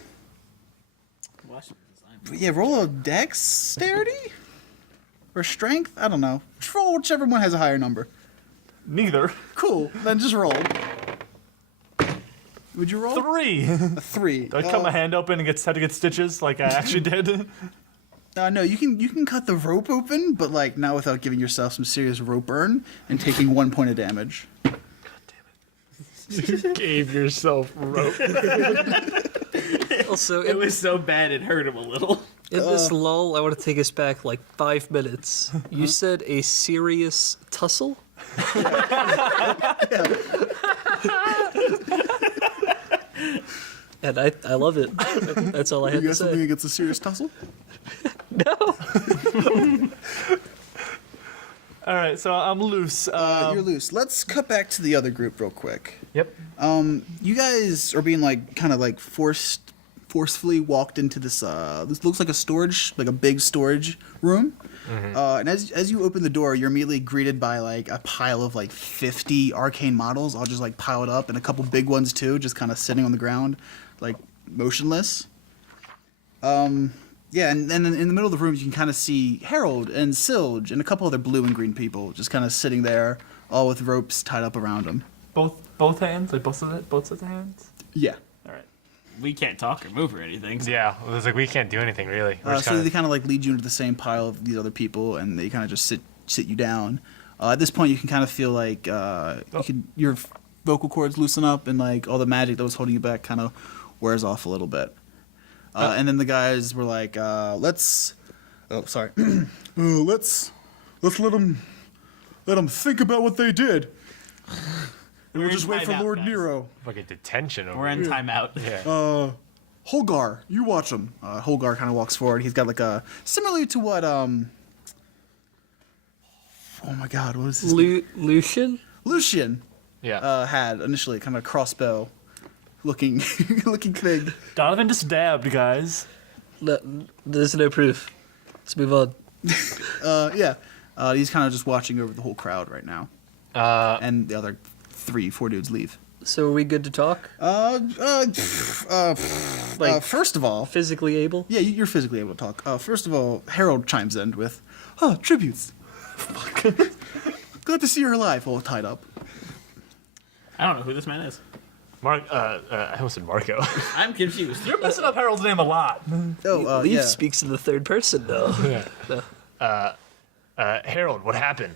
Yeah, roll a dexterity or strength. I don't know. Just roll whichever one has a higher number. Neither. Cool. Then just roll. Would you roll 3. a 3? Do I cut my hand open and had to get stitches like I actually did? No, you can cut the rope open, but like not without giving yourself some serious rope burn and taking 1 point of damage. You gave yourself rope. Also, It was so bad it hurt him a little. in this lull, I want to take us back like 5 minutes. You said a serious tussle? And I love it. That's all I You had to got something say. against a serious tussle? All right, so I'm loose. You're loose. Let's cut back to the other group real quick. Yep. You guys are being like kind of like forcefully walked into this. This looks like a big storage room. And as you open the door, you're immediately greeted by like a pile of like 50 arcane models, all just like piled up, and a couple big ones too, just kind of sitting on the ground, like motionless. Yeah, and then in the middle of the room, you can kind of see Harold and Silge and a couple other blue and green people just kind of sitting there, all with ropes tied up around them. Both hands, like both sets of hands. Yeah. All right. We can't talk or move or anything. So. Yeah, it was like we can't do anything really. We're just So kinda- they kind of like lead you into the same pile of these other people, and they kind of just sit you down. At this point, you can kind of feel like your vocal cords loosen up, and like all the magic that was holding you back kind of wears off a little bit. And then the guys were like, let's let them think about what they did. And we'll just wait for Lord Nero. Fucking detention over We're in here. timeout. Yeah. Holgar, you watch him. Holgar kind of walks forward. He's got like a similarly to what oh my god, what was his name? Lucian? Yeah. Had initially kind of crossbow looking thing. Donovan just dabbed, guys. No, there's no proof. Let's move on. Yeah. He's kind of just watching over the whole crowd right now. And the other 3-4 dudes leave. So are we good to talk? First of all, Physically able? yeah, you're physically able to talk. First of all, Harold chimes in with, tributes. Glad to see you're alive, all tied up. I don't know who this man is. I almost said Marco. I'm confused. You're messing up Harold's name a lot. Oh, Leaf yeah. speaks in the third person, though. Harold, what happened?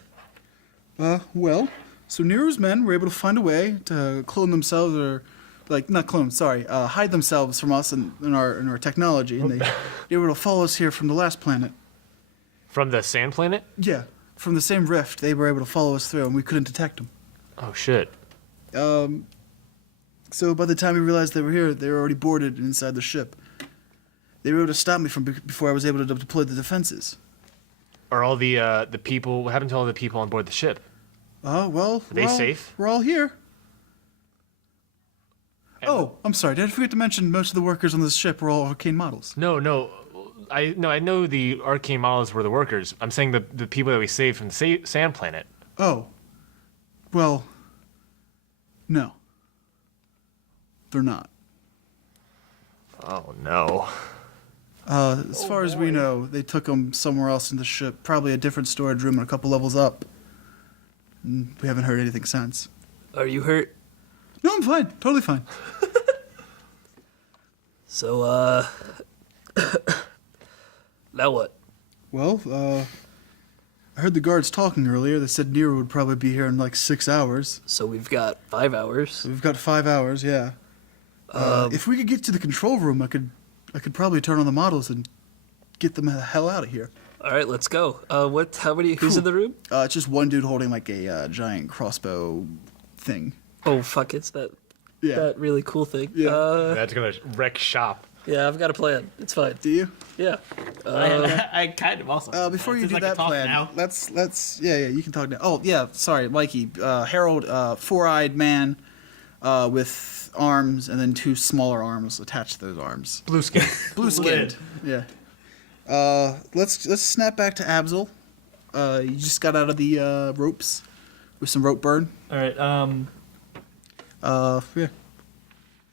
Well, so Nero's men were able to find a way to clone themselves, or hide themselves from us and our technology, and they were able to follow us here from the last planet. From the sand planet? Yeah, from the same rift, they were able to follow us through, and we couldn't detect them. Oh shit. So by the time we realized they were here, they were already boarded inside the ship. They were able to stop me from before I was able to deploy the defenses. Are all the people? What happened to all the people on board the ship? Well, Are they safe? We're all here. Oh, I'm sorry. Did I forget to mention most of the workers on this ship were all arcane models? No. I know the arcane models were the workers. I'm saying the people that we saved from the sand planet. Oh. Well, no. They're not. Oh no. As far as we know, they took them somewhere else in the ship, probably a different storage room and a couple levels up. And we haven't heard anything since. Are you hurt? No, I'm fine. Totally fine. So, now what? Well, I heard the guards talking earlier. They said Nero would probably be here in like 6 hours. So we've got 5 hours. We've got 5 hours, yeah. If we could get to the control room, I could probably turn on the models and get them the hell out of here. All right, let's go. How many, who's in the room? It's just one dude holding like a giant crossbow thing. Oh, fuck, it's that really cool thing. Yeah. That's gonna wreck shop. Yeah, I've got a plan. It's fine. Do you? Yeah. I kind of also. Before you Since do I can that talk plan, now. let's you can talk now. Oh yeah, sorry, Mikey. Harold, four-eyed man, with arms and then 2 smaller arms attached to those arms. Blue skin. Blue skinned. Yeah. Let's snap back to Abzael. You just got out of the ropes with some rope burn. All right. Yeah.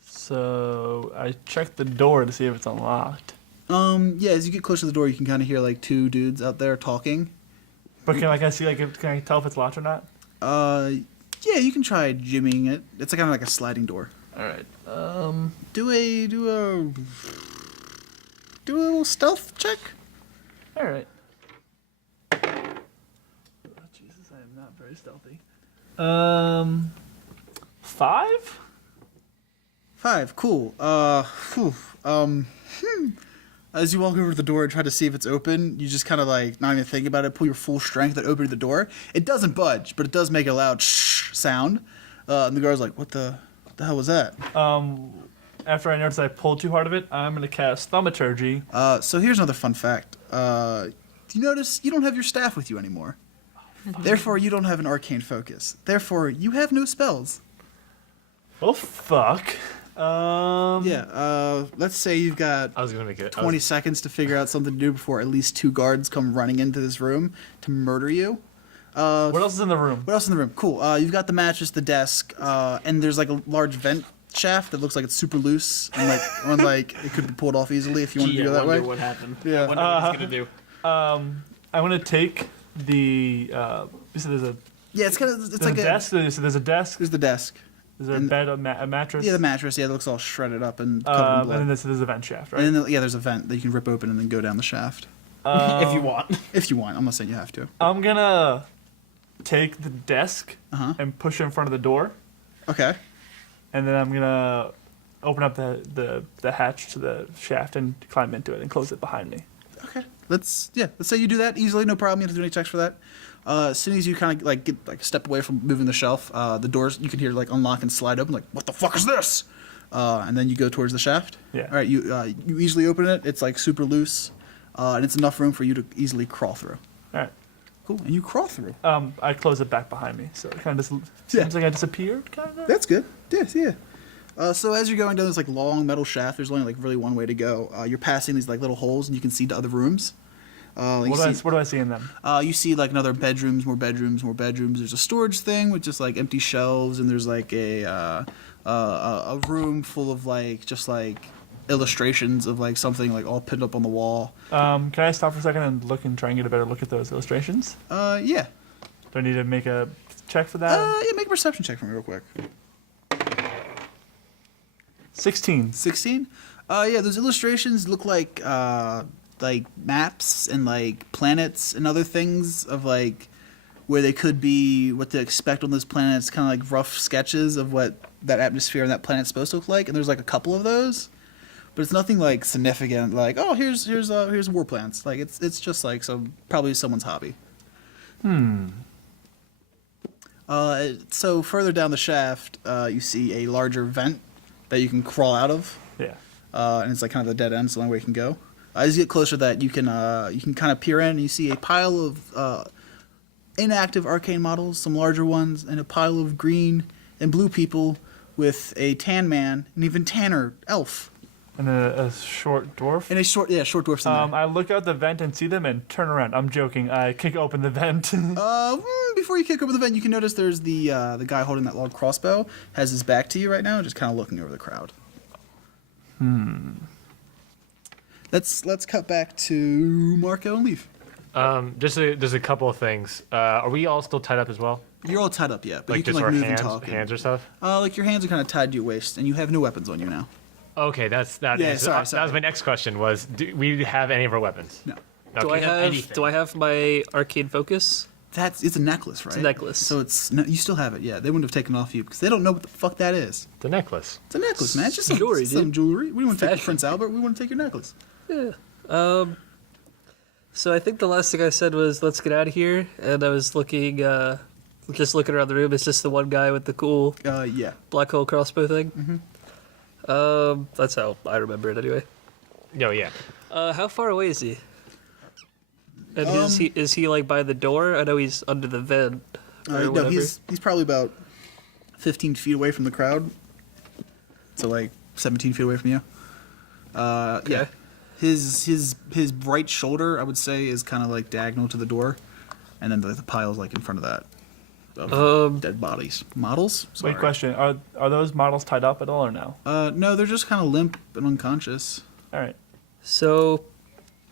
So I checked the door to see if it's unlocked. Yeah. As you get closer to the door, you can kind of hear like 2 dudes out there talking. But can I see can I tell if it's locked or not? Yeah. You can try jimmying it. It's kind of like a sliding door. All right. Do a little stealth check. All right. Oh, Jesus, I am not very stealthy. 5? 5. Cool. As you walk over to the door and try to see if it's open, you just kind of like not even think about it. Pull your full strength and open the door. It doesn't budge, but it does make a loud shh sound. And the guard's like, "What the hell was that?" After I notice I pulled too hard of it, I'm gonna cast Thaumaturgy. So here's another fun fact. You notice you don't have your staff with you anymore. Therefore, you don't have an arcane focus. Therefore, you have no spells. Oh fuck. Let's say you've got I was gonna make it 20 seconds to figure out something to do before at least 2 guards come running into this room to murder you. What else is in the room? What else in the room? Cool. You've got the mattress, the desk, and there's like a large vent shaft that looks like it's super loose and like it could be pulled off easily if you want to go that way. What happened? Yeah. I wonder what he's gonna do. I'm gonna take the. You said there's a. Yeah, it's kind of There's like a desk. There's a desk. There's the desk. Is there a and- bed, a mattress? Yeah, the mattress. Yeah, it looks all shredded up and covered in And blood. then there's a vent shaft, right? And then there's a vent that you can rip open and then go down the shaft If you want. if you want. I'm not saying you have to. I'm gonna take the desk Uh-huh. and push it in front of the door, Okay. and then I'm gonna open up the hatch to the shaft and climb into it and close it behind me. Okay. Let's say you do that easily, no problem. You don't have to do any checks for that. As soon as you kind of like get like a step away from moving the shelf, the doors you can hear like unlock and slide open. Like, what the fuck is this? And then you go towards the shaft. Yeah. All right. You easily open it. It's like super loose, and it's enough room for you to easily crawl through. All right. Cool. And you crawl through. I close it back behind me, so it kind of seems Yeah. like I disappeared, kind of. That's good. Yes. Yeah. So as you're going down this like long metal shaft, there's only like really one way to go. You're passing these like little holes, and you can see the other rooms. What do I see in them? You see like another bedrooms, more bedrooms, more bedrooms. There's a storage thing with just like empty shelves, and there's like a room full of like just like illustrations of like something like all pinned up on the wall. Can I stop for a second and look and try and get a better look at those illustrations? Yeah. Do I need to make a check for that? Yeah. Make a perception check for me real quick. 16. 16. Yeah. Those illustrations look like maps and like planets and other things of like where they could be, what to expect on those planets, kind of like rough sketches of what that atmosphere and that planet's supposed to look like. And there's like a couple of those, but it's nothing like significant. Like, oh, here's war plants. Like it's just like probably someone's hobby. So further down the shaft, you see a larger vent that you can crawl out of. Yeah. And it's like kind of a dead end. It's the only way you can go. As you get closer to that, you can kind of peer in, and you see a pile of inactive arcane models, some larger ones, and a pile of green and blue people with a tan man, and even tanner elf, And a short dwarf. and a short dwarfs in there. I look out the vent and see them and turn around. I'm joking. I kick open the vent. Before you kick over the vent, you can notice there's the guy holding that long crossbow has his back to you right now, just kind of looking over the crowd. Let's cut back to Marco and Leaf. Just a couple of things. Are we all still tied up as well? You're all tied up yet, but you can just like our move hands, and talk. hands or stuff? Like your hands are kind of tied to your waist, and you have no weapons on you now. Okay, that Yeah, is- sorry. that was my next question. Was do we have any of our weapons? No. Do I Okay. have my arcane focus? It's a necklace, right? a necklace. So you still have it. Yeah, they wouldn't have taken it off you because they don't know what the fuck that is. The necklace. It's a necklace, man. It's just some Jewelry, some dude. jewelry. We want to take Fashion. Prince Albert. We want to take your necklace. Yeah. So I think the last thing I said was, let's get out of here. And I was looking, just looking around the room. It's just the one guy with the cool Yeah. black hole crossbow thing. Mm-hmm. That's how I remember it anyway. Oh yeah. How far away is he? And is he like by the door? I know he's under the vent. Or No, whatever. he's probably about 15 feet away from the crowd. So like 17 feet away from you. Yeah. Okay. His right shoulder, I would say, is kind of like diagonal to the door, and then the pile's like in front of that. Of dead bodies. Models? Sorry. Wait, question. Are those models tied up at all or no? No, they're just kind of limp and unconscious. All right. So,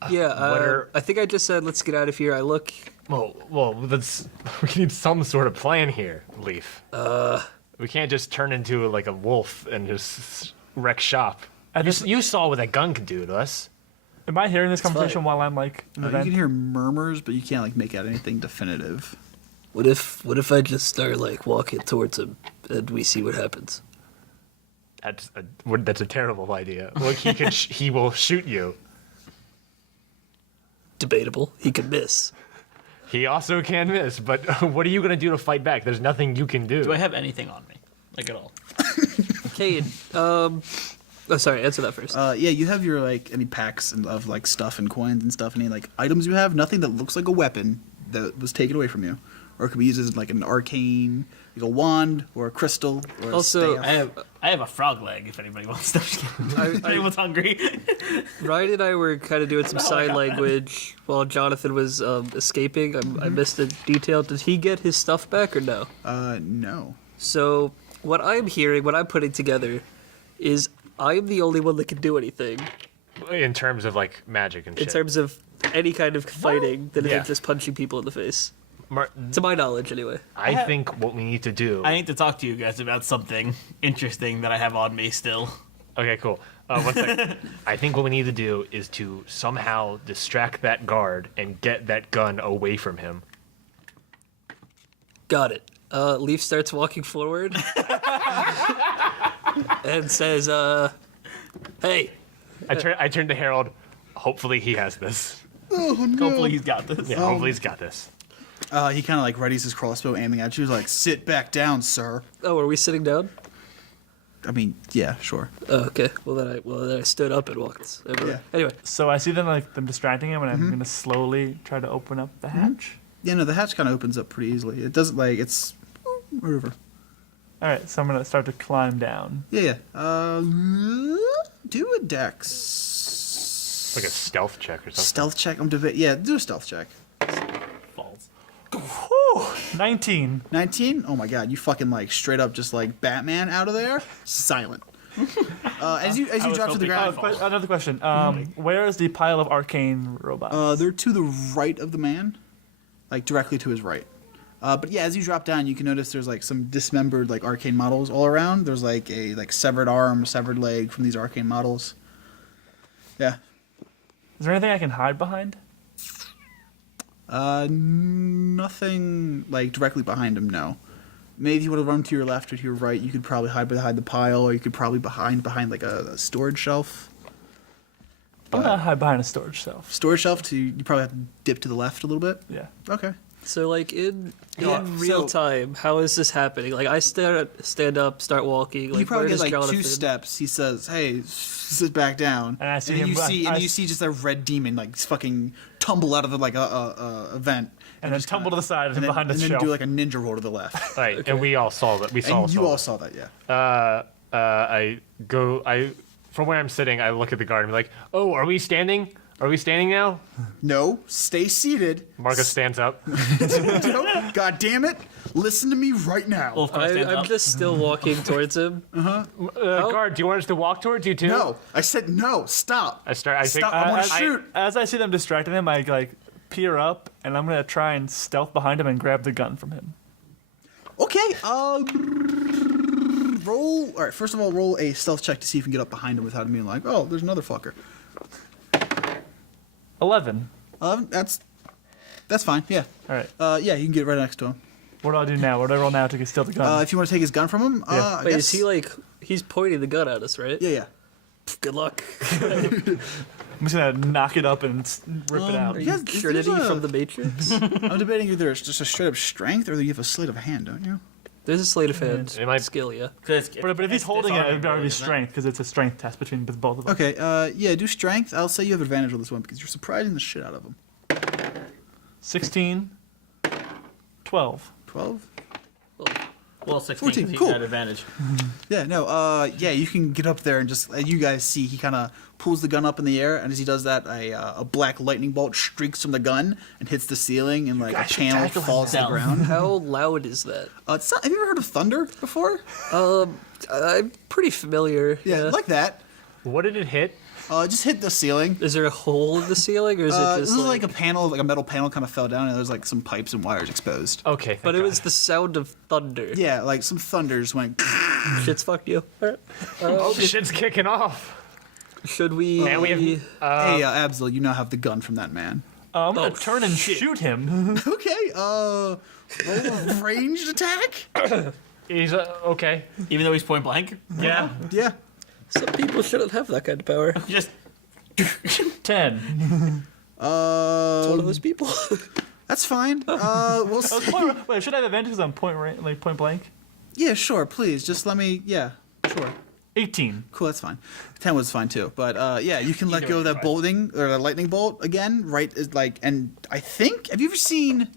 yeah, what are- I think I just said, let's get out of here. I look. Well, we need some sort of plan here, Leaf. We can't just turn into like a wolf and just wreck shop. You saw what that gun could do to us. Am I hearing this conversation fine. while I'm like in the You vent? can hear murmurs, but you can't like make out anything definitive. What if I just start like walking towards him and we see what happens? That's a terrible idea. Look, he will shoot you. Debatable. He could miss. He also can miss, but what are you gonna do to fight back? There's nothing you can do. Do I have anything on me? Like at all? Cade, oh sorry, answer that first. Yeah, you have your like any packs of like stuff and coins and stuff, any like items you have. Nothing that looks like a weapon that was taken away from you, or it could be used as like an arcane, like a wand or a crystal. Or Also, a staff. I have a frog leg if anybody wants to. If anyone's hungry. Ryan and I were kind of doing some sign language while Jonathan was escaping. I missed a detail. Did he get his stuff back or no? No. So what I'm hearing, what I'm putting together, is I'm the only one that can do anything in terms of like magic and in shit. terms of any kind of fighting that Yeah. isn't just punching people in the face. Mar- To my knowledge, anyway. I think what we need to do. I need to talk to you guys about something interesting that I have on me still. Okay, cool. One second. I think what we need to do is to somehow distract that guard and get that gun away from him. Got it. Leaf starts walking forward and says, "Hey." I turn to Harold. Hopefully he has this. Hopefully he's got this. Yeah, hopefully he's got this. He kind of like readies his crossbow, aiming at you. He's like, "Sit back down, sir." Oh, are we sitting down? I mean, yeah, sure. Oh, okay. Well, then I stood up and walked over. Yeah. Anyway, So I see them distracting him, and I'm gonna slowly try to open up the hatch. Yeah, no, the hatch kind of opens up pretty easily. It doesn't like it's whatever. All right, so I'm gonna start to climb down. Yeah. Do a dex. It's like a stealth check or something. Stealth check. Yeah, do a stealth check. Falls. 19. 19? Oh my god, you fucking like straight up just like Batman out of there. Silent. As you drop to the ground, Another question. Where is the pile of arcane robots? they're to the right of the man, like directly to his right. But yeah, as you drop down, you can notice there's like some dismembered like arcane models all around. There's like a severed arm, severed leg from these arcane models. Yeah. Is there anything I can hide behind? Nothing like directly behind him. No. Maybe if you would have run to your left or to your right, you could probably hide behind the pile, or you could probably behind like a storage shelf. I'm gonna hide behind a storage shelf. Storage shelf. You probably have to dip to the left a little bit. Yeah. Okay. so like in Yeah, real so- time, how is this happening? Like I stand up, start walking. Like You probably where get does like Jonathan? 2 steps. He says, "Hey, sit back down." And I see then him- you see just a red demon like fucking tumble out of the, like a vent, And then just tumble to the side and then, behind the and then shelf. do like a ninja roll to the left. Right, and we all saw that. We saw. And you all saw that, yeah. From where I'm sitting, I look at the guard and be like, "Oh, are we standing? Are we standing now?" No, stay seated. Marcus stands up. No, God damn it! Listen to me right now. Wolfgar stands I'm up. just still walking towards him. Guard, do you want us to walk towards you too? No, I said no. Stop. I take. Stop. I want to shoot. As I see them distracting him, I peer up, and I'm gonna try and stealth behind him and grab the gun from him. Okay. Roll. All right. First of all, roll a stealth check to see if you can get up behind him without him being like, "Oh, there's another fucker." 11. That's fine. Yeah. All right. Yeah, you can get right next to him. What do I do now? What do I roll now to steal the gun? If you want to take his gun from him, Yeah. I Wait, guess, is he he's pointing the gun at us, right? Yeah, yeah. Good luck. I'm just gonna knock it up and rip it out. Are Yeah, you there's Trinity a- from the Matrix? I'm debating either it's just a straight up strength or you have a sleight of hand, don't you? There's a sleight of hand It might- skill, yeah. But if he's holding it, it'd already be strength because it's a strength test between both of us. Okay. Yeah. Do strength. I'll say you have advantage on this one because you're surprising the shit out of him. 16, 12. 12. Well, 16, 14, 'cause he cool. had advantage. Yeah. No. Yeah. You can get up there and just you guys see he kind of pulls the gun up in the air, and as he does that, a black lightning bolt streaks from the gun and hits the ceiling, and like a guys should panel tackle him falls to the now. ground. How loud is that? It's not, have you ever heard of thunder before? I'm pretty familiar. Yeah, like that. What did it hit? Just hit the ceiling. Is there a hole in the ceiling, or is it This just is like a panel, like a metal panel, kind of fell down, and there's like some pipes and wires exposed. Okay, thank But it God. was the sound of thunder. Yeah, like some thunder just went. Shit's fucked you. Alright. Oh, shit's kicking off. Should we? Man, we have. Hey, Abzael, you now have the gun from that man. I'm gonna Oh, turn and shit. shoot him. Okay. Roll a ranged attack. He's okay. Even though he's point blank. Yeah. Yeah. Some people shouldn't have that kind of power. Just 10. One of those people. That's fine. We'll see. Wait, should I have advantage on point blank? Yeah, sure. Please, just let me. Yeah, sure. 18. Cool. That's fine. 10 was fine too. But yeah, you can let Either go of way, that bolting or that lightning bolt again. Right? Is like, and I think. Have you ever seen?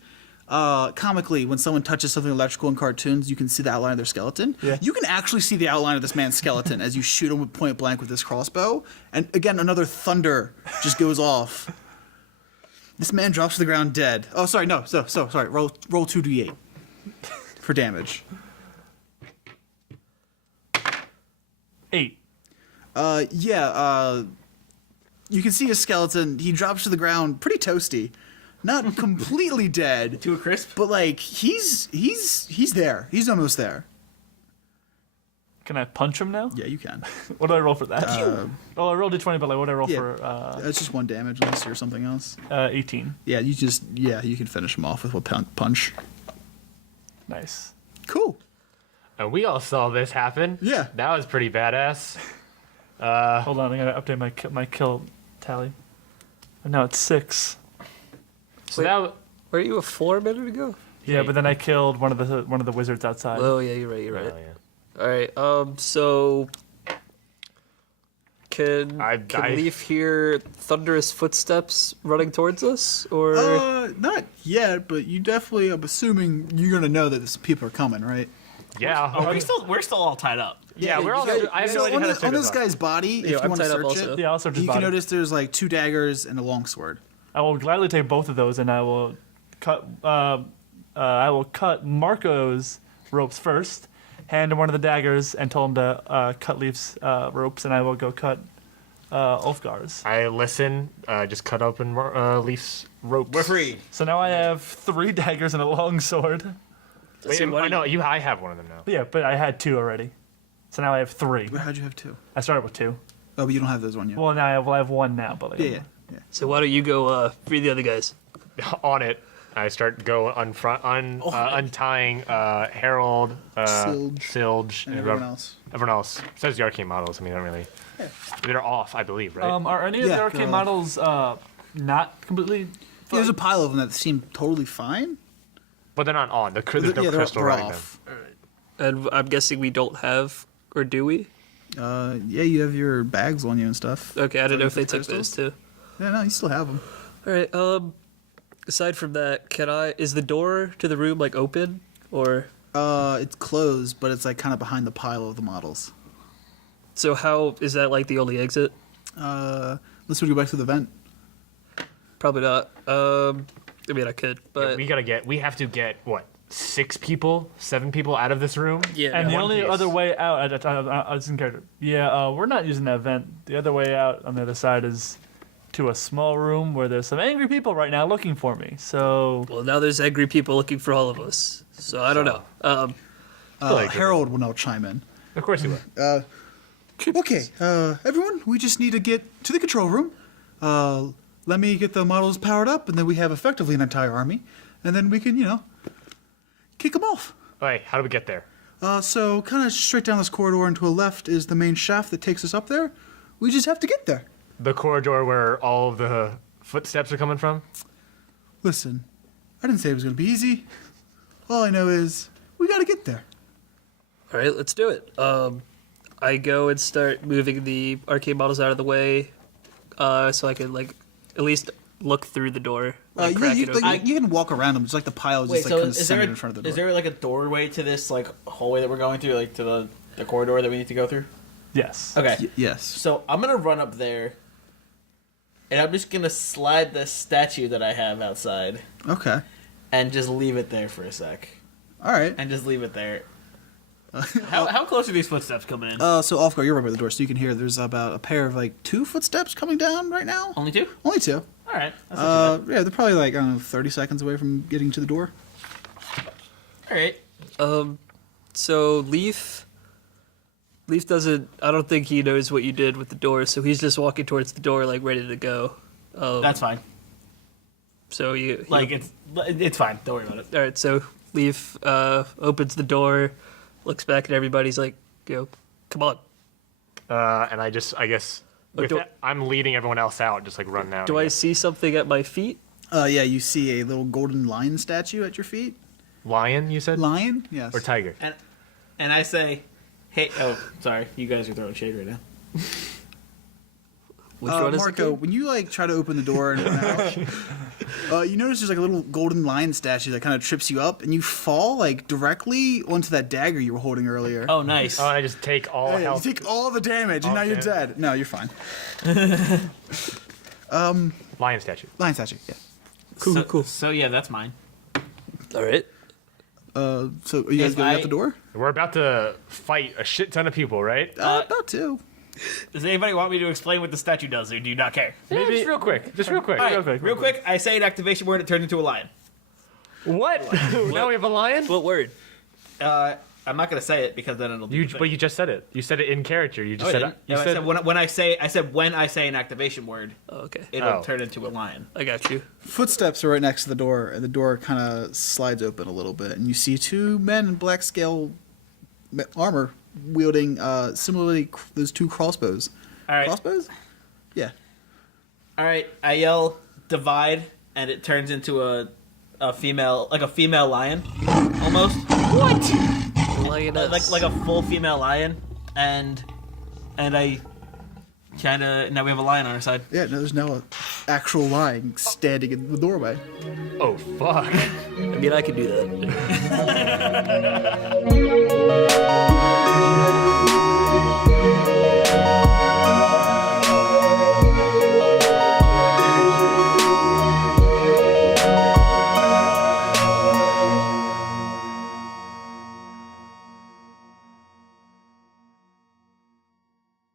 Comically, when someone touches something electrical in cartoons, you can see the outline of their skeleton. Yeah. You can actually see the outline of this man's skeleton as you shoot him with point blank with this crossbow. And again, another thunder just goes off. This man drops to the ground dead. Oh, sorry, no. So sorry. Roll 2d8 for damage. 8. Yeah. You can see his skeleton. He drops to the ground pretty toasty. Not completely dead. to a crisp. But like he's there. He's almost there. Can I punch him now? Yeah, you can. What do I roll for that? I rolled a 20, but what do I roll Yeah. for It's just 1 damage unless you're something else. 18? Yeah, you can finish him off with a punch. Nice. Cool. And we all saw this happen. Yeah. That was pretty badass. Hold on, I gotta update my kill tally. No, it's 6. So that Weren't you a 4 a minute ago? Yeah, but then I killed one of the wizards outside. Oh yeah, you're right. You're right. Oh, yeah. All right. So can Leaf hear thunderous footsteps running towards us, or Not yet, but you definitely. I'm assuming you're gonna know that some people are coming, right? Yeah. Oh, we're still all tied up. Yeah, we're all. I have no So idea on, how to the, check on this this out. guy's body, if Yeah, you I'm want to tied up search also. it, Yeah, I'll search his you body. can notice there's like 2 daggers and a longsword. I will gladly take both of those, and I will cut. I will cut Marco's ropes first, hand him one of the daggers, and tell him to cut Leaf's ropes, and I will go cut Ulfgar's. I listen. Just cut open Leaf's ropes. We're free. So now I have 3 daggers and a long sword. Wait, So why I know you. I have one of them now. Yeah, but I had 2 already. So now I have 3. Wait, how'd you have 2? I started with 2. Oh, but you don't have those one yet. Well, now I have 1 now, but like, yeah. so why don't you go free the other guys? On it, I start untying Harold, Silge, And everyone else. Everyone else. Besides the arcane models. I mean, I don't really. They're off, I believe, right? Are any of Yeah, the arcade they're models not completely? There's a pile of them that seem totally fine. But they're not on. There's no Yeah, crystal they're running off. And I'm guessing we don't have, or do we? Yeah, you have your bags on you and stuff. Okay, I didn't know if they Looking took for those too. Yeah, no, you still have them. All right. Aside from that, is the door to the room like open, or It's closed, but it's like kind of behind the pile of the models. so how is that like the only exit? Let's go back to the vent. Probably not. I mean, I could, but We have to get what? 7 people out of this room. yeah. And the One only piece. other way out, I was in character. Yeah, we're not using that vent. The other way out on the other side is to a small room where there's some angry people right now looking for me. So Well, now there's angry people looking for all of us. So I don't know. Harold will now chime in. Of course you will. Okay, everyone, we just need to get to the control room. Let me get the models powered up, and then we have effectively an entire army. And then we can, kick them off. Wait, how do we get there? So kind of straight down this corridor and to the left is the main shaft that takes us up there. We just have to get there. The corridor where all of the footsteps are coming from? Listen, I didn't say it was going to be easy. All I know is we got to get there. All right, let's do it. I go and start moving the arcade models out of the way, so I can like at least look through the door. Like, crack it open. You can walk around them. It's like the pile is Wait, just so like kind of is there centered in front of the door. is there like a doorway to this like hallway that we're going through, like to the corridor that we need to go through? yes. Okay. Yes. So I'm gonna run up there, and I'm just gonna slide the statue that I have outside, Okay. and just leave it there for a sec, All right. and just leave it there. How close are these footsteps coming in? So Ulfgar, you're right by the door, so you can hear there's about a pair of like 2 footsteps coming down right now. Only 2? Only 2. All right. That's not too Yeah, they're probably like, I don't know, 30 seconds away from getting to the door. bad. All right. So Leaf doesn't. I don't think he knows what you did with the door, so he's just walking towards the door, like ready to go. That's fine. So you Like it's fine. Don't worry about it. All right. So Leaf opens the door, looks back at everybody. He's like, come on. And I guess with do- that, I'm leading everyone else out, just like run now. Do I see something at my feet? Yeah, you see a little golden lion statue at your feet. Lion, you said? Lion? Yes. Or tiger? And I say, hey, oh, sorry, you guys are throwing shade right now. Which one is Marco, it? when you like try to open the door and run out, you notice there's like a little golden lion statue that kind of trips you up, and you fall like directly onto that dagger you were holding earlier. Oh, nice. Oh, and I just take all Hey, you health. take all the damage, and now you're Okay. dead. No, you're fine. Lion statue. Lion statue, yeah. Cool. So yeah, that's mine. All right. So are you guys If going I- out the door? We're about to fight a shit ton of people, right? About 2. Does anybody want me to explain what the statue does, or do you not care? Maybe just real quick. Just real quick. All right, real quick, real quick. I say an activation word. It turns into a lion. What? Now we have a lion? What word? I'm not gonna say it because then it'll be. But you just said it. You said it in character. You just No, I said didn't. it. You No, said I said when I say an activation word, Oh, okay. it'll turn into a lion. I got you. Footsteps are right next to the door, and the door kind of slides open a little bit, and you see two men in black scale armor wielding similarly those two crossbows. All right. Crossbows? Yeah. All right. I yell divide, and it turns into a female, like a female lion, almost. Lioness. Like a full female lion, and I kind of now we have a lion on our side. Yeah, no, there's now an actual lion standing in the doorway. Oh fuck. I mean, I could do that.